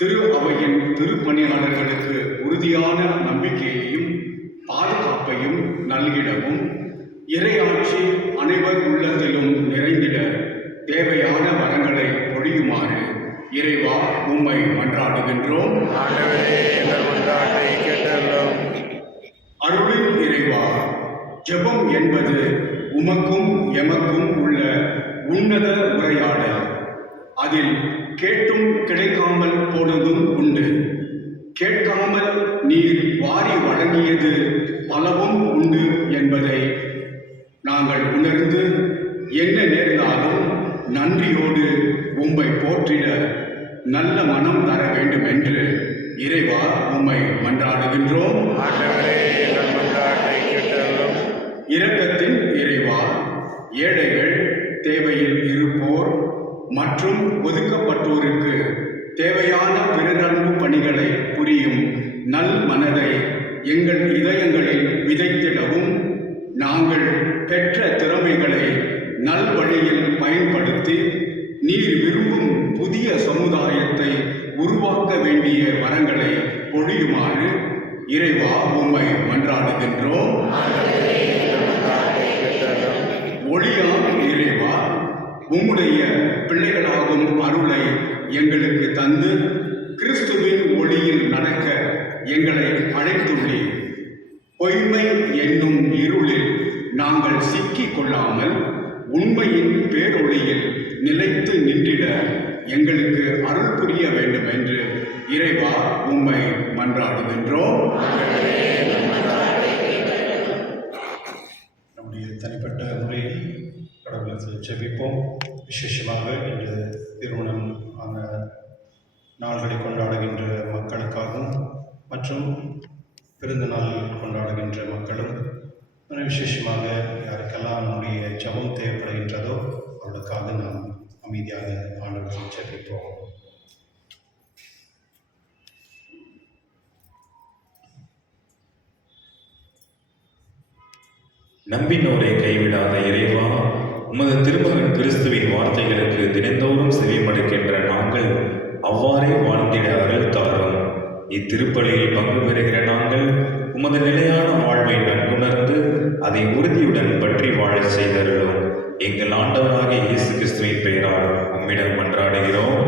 திரு அவையின் திருப்பணியாளர்களுக்கு உறுதியான நம்பிக்கையையும் பாதுகாப்பையும் நல்கிடவும், இறையாட்சி அனைவர் உள்ளத்திலும் நிறைந்திட தேவையான வரங்களை பொழியுமாறு இறைவா உம்மை மன்றாடுகின்றோம். அருளின் இறைவா, ஜெபம் என்பது உமக்கும் எமக்கும் உள்ள உன்னத உரையாடல். அதில் கேட்டும் கிடைக்காமல் போனதும் உண்டு, கேட்காமல் நீர் வாரி வழங்கியது பலவும் உண்டு என்பதை நாங்கள் உணர்ந்து என்ன நேர்ந்தாலும் நன்றியோடு உம்மை போற்றிட நல்ல மனம் தர வேண்டும் என்று இறைவா உம்மை மன்றாடுகின்றோம். இரக்கத்தின் இறைவா, ஏழைகள், தேவையில் இருப்போர் மற்றும் ஒதுக்கப்பட்டோருக்கு தேவையான பிறரன்பு பணிகளை புரியும் எங்கள் இதயங்களில் விதைத்திடவும் நாங்கள் பெற்ற திறமைகளை நல்வழியில் பயன்படுத்தி நீர் விரும்பும் புதிய சமுதாயத்தை உருவாக்க வேண்டிய வரங்களை பொழியுமாறு இறைவா உம்மை மன்றாடுகின்றோம். ஒளியாம் இறைவா, உம்முடைய பிள்ளைகளாகும் அருளை எங்களுக்கு தந்து கிறிஸ்துவின் ஒளியில் நடக்க எங்களை அழைத்துள்ளீர். பொய்மை என்னும் இருளில் நாங்கள் சிக்கிக் கொள்ளாமல் உண்மையின் பேரொளியில் நிலைத்து நின்றிட எங்களுக்கு அருள் புரிய வேண்டும் என்று இறைவா உம்மை மன்றாடுகின்றோம். நம்முடைய தனிப்பட்ட முறையில் கடவுளை ஜெபிப்போம். விசேஷமாக இன்று திருமணம் ஆன நாள்களை கொண்டாடுகின்ற மக்களுக்காகவும் மற்றும் பிறந்த நாள் கொண்டாடுகின்ற மக்களும் விசேஷமாக யாருக்கெல்லாம் நம்முடைய ஜெபம் தேவைப்படுகின்றதோ அவர்களுக்காக நாம் அமைதியாக ஆண்டவரை ஜெபிப்போம். நம்பினோரை கைவிடாத இறைவா, உமது திருமகன் கிறிஸ்துவின் வார்த்தைகளுக்கு தினந்தோறும் செவிமடுக்கின்ற நாங்கள் அவ்வாறே வாழ்ந்திட அருள் தாரும். இத்திருப்பலியில் பங்கு பெறுகிற நாங்கள் உமது நிலையான வாழ்வை நன்குணர்ந்து அதை உறுதியுடன் பற்றி வாழச் செய்தருளும். எங்கள் ஆண்டவராகிய இயேசு கிறிஸ்துவின் பெயரால் உம்மிடம் மன்றாடுகிறோம்.